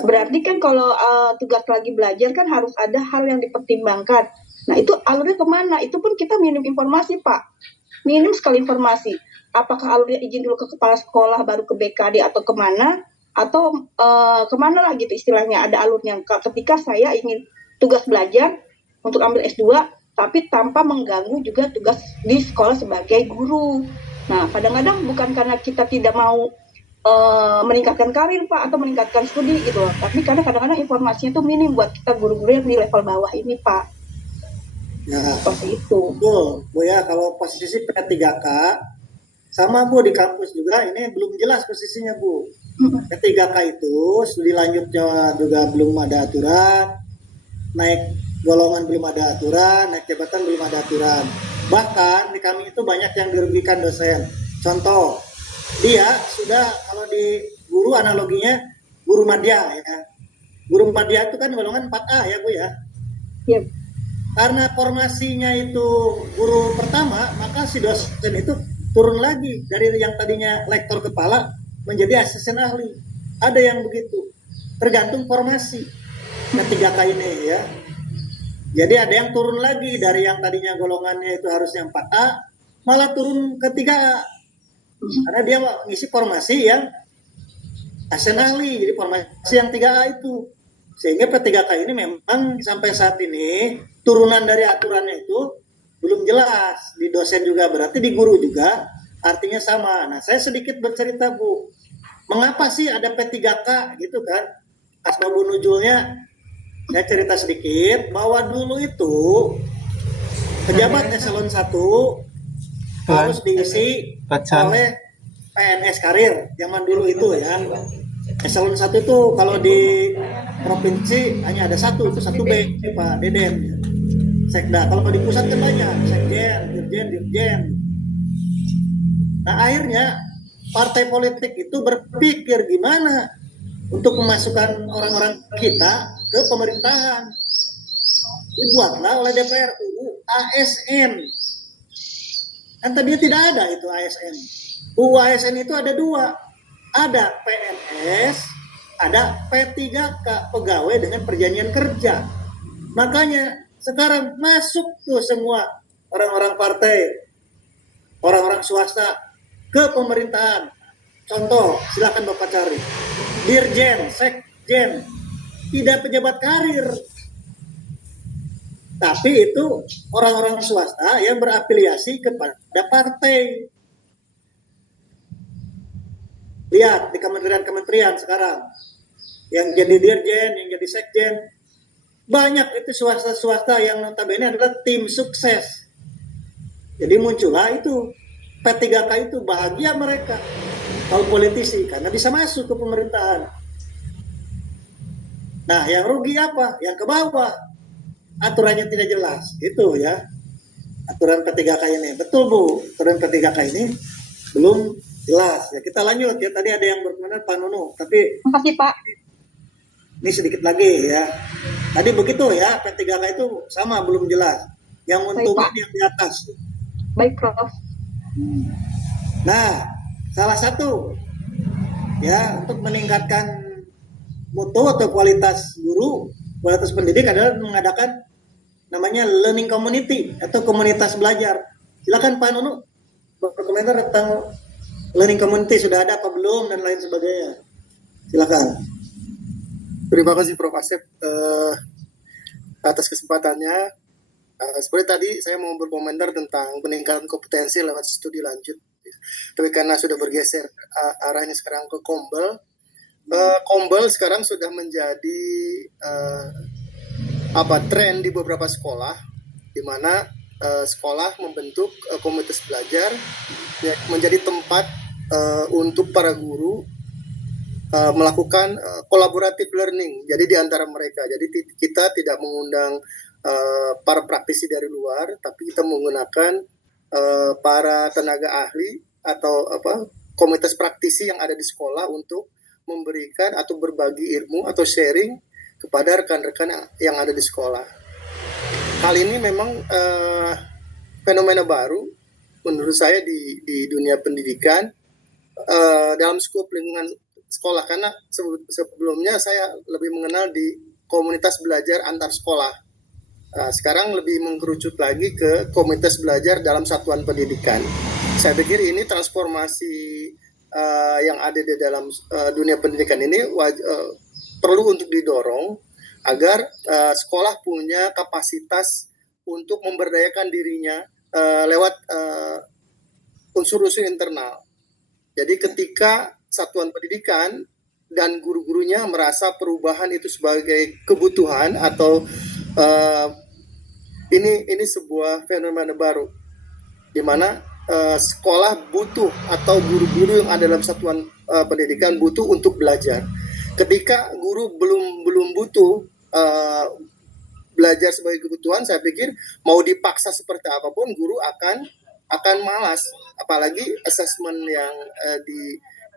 Berarti kan kalau tugas lagi belajar kan harus ada hal yang dipertimbangkan. Nah itu alurnya kemana? Itu pun kita minim informasi Pak, minim sekali informasi. Apakah alurnya izin dulu ke kepala sekolah baru ke BKD atau kemana? Atau kemana lah gitu istilahnya, ada alurnya. Ketika saya ingin tugas belajar untuk ambil S2, tapi tanpa mengganggu juga tugas di sekolah sebagai guru. Nah kadang-kadang bukan karena kita tidak mau meningkatkan karir Pak atau meningkatkan studi gitu loh, tapi karena kadang-kadang informasinya tuh minim buat kita guru-guru yang di level bawah ini Pak. Ya, seperti itu. Betul, Bu ya, kalau posisi P3K sama Bu di kampus juga ini belum jelas posisinya Bu. P3K itu studi lanjutnya juga belum ada aturan, naik golongan belum ada aturan, naik jabatan belum ada aturan. Bahkan di kami itu banyak yang dirugikan dosen. Contoh, dia sudah kalau di guru analoginya guru madya ya. Guru madya itu kan golongan 4A ya Bu ya. Yep. Karena formasinya itu guru pertama, maka si dosen itu turun lagi dari yang tadinya lektor kepala menjadi asisten ahli. Ada yang begitu. Tergantung formasi. P3K ini ya. Jadi ada yang turun lagi dari yang tadinya golongannya itu harusnya 4A malah turun ke 3A. Karena dia ngisi formasi yang asisten ahli, jadi formasi yang 3A itu. Sehingga P3K ini memang sampai saat ini turunan dari aturannya itu belum jelas. Di dosen juga berarti di guru juga artinya sama. Nah saya sedikit bercerita Bu, mengapa sih ada P3K gitu kan, asbabun nuzulnya saya cerita sedikit bahwa dulu itu pejabat eselon 1 harus diisi oleh PNS karir zaman dulu itu ya. Eselon 1 itu kalau di provinsi hanya ada satu, itu 1B Pak Deden, Sekda. Kalau di pusat kan banyak, Sekjen, Dirjen. Nah akhirnya partai politik itu berpikir gimana untuk memasukkan orang-orang kita ke pemerintahan. Dibuatlah oleh DPR UU ASN. Kan tadinya tidak ada itu ASN. UU ASN itu ada 2. ada PNS, ada P3K, pegawai dengan perjanjian kerja. Makanya sekarang masuk tuh semua orang-orang partai, orang-orang swasta ke pemerintahan. Contoh, silakan Bapak cari. Dirjen, Sekjen, tidak pejabat karir. Tapi itu orang-orang swasta yang berafiliasi kepada partai. Lihat di kementerian-kementerian sekarang. Yang jadi dirjen, yang jadi sekjen. Banyak itu swasta-swasta yang notabene adalah tim sukses. Jadi muncullah itu P3K itu, bahagia mereka kalau politisi karena bisa masuk ke pemerintahan. Nah, yang rugi apa? Yang ke bawah. Aturannya tidak jelas. Itu ya. Aturan P3K ini. Betul, Bu. Aturan P3K ini belum jelas. Ya, kita lanjut ya. Tadi ada yang berkomentar Pak Nunu, tapi Makasih Pak. ini sedikit lagi ya. Tadi begitu ya, P3K itu sama belum jelas. Yang untungnya yang di atas. Baik, Prof. Nah, salah satu ya untuk meningkatkan mutu atau kualitas guru, kualitas pendidik adalah mengadakan namanya learning community atau komunitas belajar. Silakan Pak Nunu berkomentar tentang learning community, sudah ada apa belum dan lain sebagainya. Silakan. Terima kasih Prof. Asep atas kesempatannya. Seperti tadi saya mau berkomentar tentang peningkatan kompetensi lewat studi lanjut. Tapi karena sudah bergeser arahnya sekarang ke Kombel, Kombel sekarang sudah menjadi tren di beberapa sekolah, di mana sekolah membentuk komunitas belajar ya, menjadi tempat untuk para guru melakukan collaborative learning. Jadi di antara mereka, jadi kita tidak mengundang para praktisi dari luar, tapi kita menggunakan para tenaga ahli atau komunitas praktisi yang ada di sekolah untuk memberikan atau berbagi ilmu atau sharing kepada rekan-rekan yang ada di sekolah. Hal ini memang fenomena baru menurut saya di dunia pendidikan dalam skop lingkungan sekolah, karena sebelumnya saya lebih mengenal di komunitas belajar antar sekolah. Sekarang lebih mengkerucut lagi ke komunitas belajar dalam satuan pendidikan. Saya pikir ini transformasi yang ada di dalam dunia pendidikan ini perlu untuk didorong agar sekolah punya kapasitas untuk memberdayakan dirinya lewat unsur-unsur internal. Jadi ketika satuan pendidikan dan guru-gurunya merasa perubahan itu sebagai kebutuhan atau ini sebuah fenomena baru di mana sekolah butuh atau guru-guru yang ada dalam satuan pendidikan butuh untuk belajar. Ketika guru belum butuh belajar sebagai kebutuhan, saya pikir mau dipaksa seperti apapun guru akan malas. Apalagi assessment yang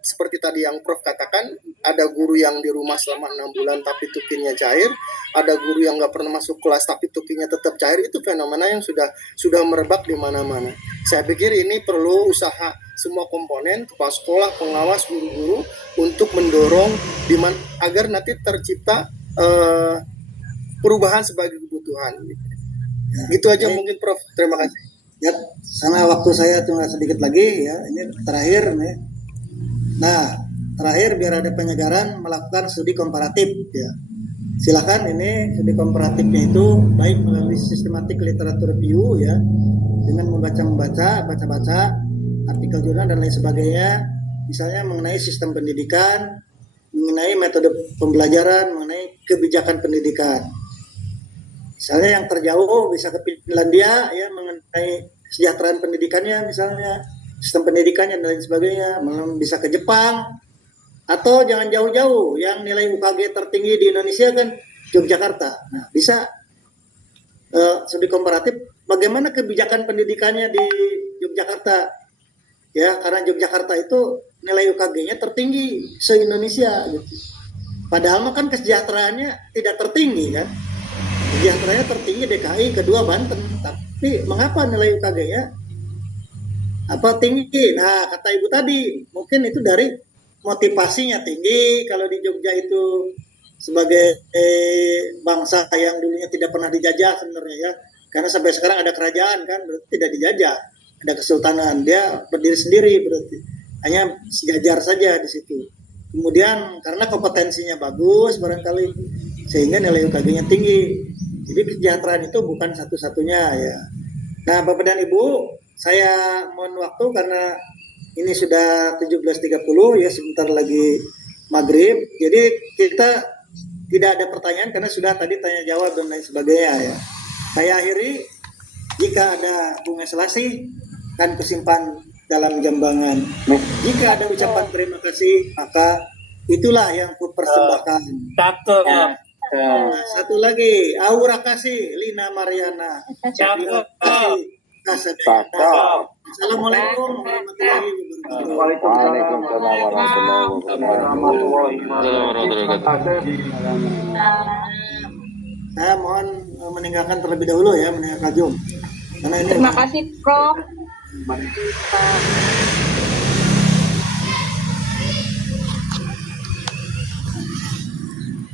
seperti tadi yang Prof katakan, ada guru yang di rumah selama 6 bulan tapi tukinnya cair, ada guru yang nggak pernah masuk kelas tapi tukinnya tetap cair. Itu fenomena yang sudah merebak di mana-mana. Saya pikir ini perlu usaha semua komponen, kepala sekolah, pengawas, guru-guru untuk mendorong agar nanti tercipta perubahan sebagai kebutuhan. Gitu aja mungkin Prof. Terima kasih. Ya, sana waktu saya cuma sedikit lagi ya. Ini terakhir nih. Nah, terakhir biar ada penyegaran melakukan studi komparatif ya. Silakan, ini studi komparatifnya itu baik melalui systematic literature review ya, dengan baca-baca artikel jurnal dan lain sebagainya, misalnya mengenai sistem pendidikan, mengenai metode pembelajaran, mengenai kebijakan pendidikan. Misalnya yang terjauh bisa ke Finlandia ya, mengenai kesejahteraan pendidikannya misalnya, sistem pendidikannya dan lain sebagainya. Bisa ke Jepang, atau jangan jauh-jauh, yang nilai UKG tertinggi di Indonesia kan Yogyakarta. Nah, bisa studi komparatif bagaimana kebijakan pendidikannya di Yogyakarta ya, karena Yogyakarta itu nilai UKG-nya tertinggi se-Indonesia gitu. Padahal kan kesejahteraannya tidak tertinggi kan, kesejahteraannya tertinggi DKI, kedua Banten, tapi mengapa nilai UKG-nya tinggi? Nah, kata Ibu tadi mungkin itu dari motivasinya tinggi. Kalau di Jogja itu sebagai bangsa yang dulunya tidak pernah dijajah sebenarnya ya, karena sampai sekarang ada kerajaan kan, berarti tidak dijajah, ada kesultanan, dia berdiri sendiri, berarti hanya sejajar saja di situ. Kemudian karena kompetensinya bagus barangkali, sehingga nilai UKG-nya tinggi. Jadi kesejahteraan itu bukan satu-satunya ya. Nah Bapak dan Ibu, saya mohon waktu karena ini sudah 17.30 ya, sebentar lagi maghrib. Jadi kita tidak ada pertanyaan karena sudah tadi tanya jawab dan lain sebagainya ya. Saya akhiri, jika ada Bung Eslasi kan kesimpan dalam jambangan. Jika ada ucapan terima kasih, maka itulah yang kupersembahkan. Nah, satu lagi, Aura kasih Lina Mariana. Terima kasih. Assalamualaikum warahmatullahi wabarakatuh. Saya mohon meninggalkan terlebih dahulu ya, meninggalkan Jum. Karena ini Terima kasih Prof.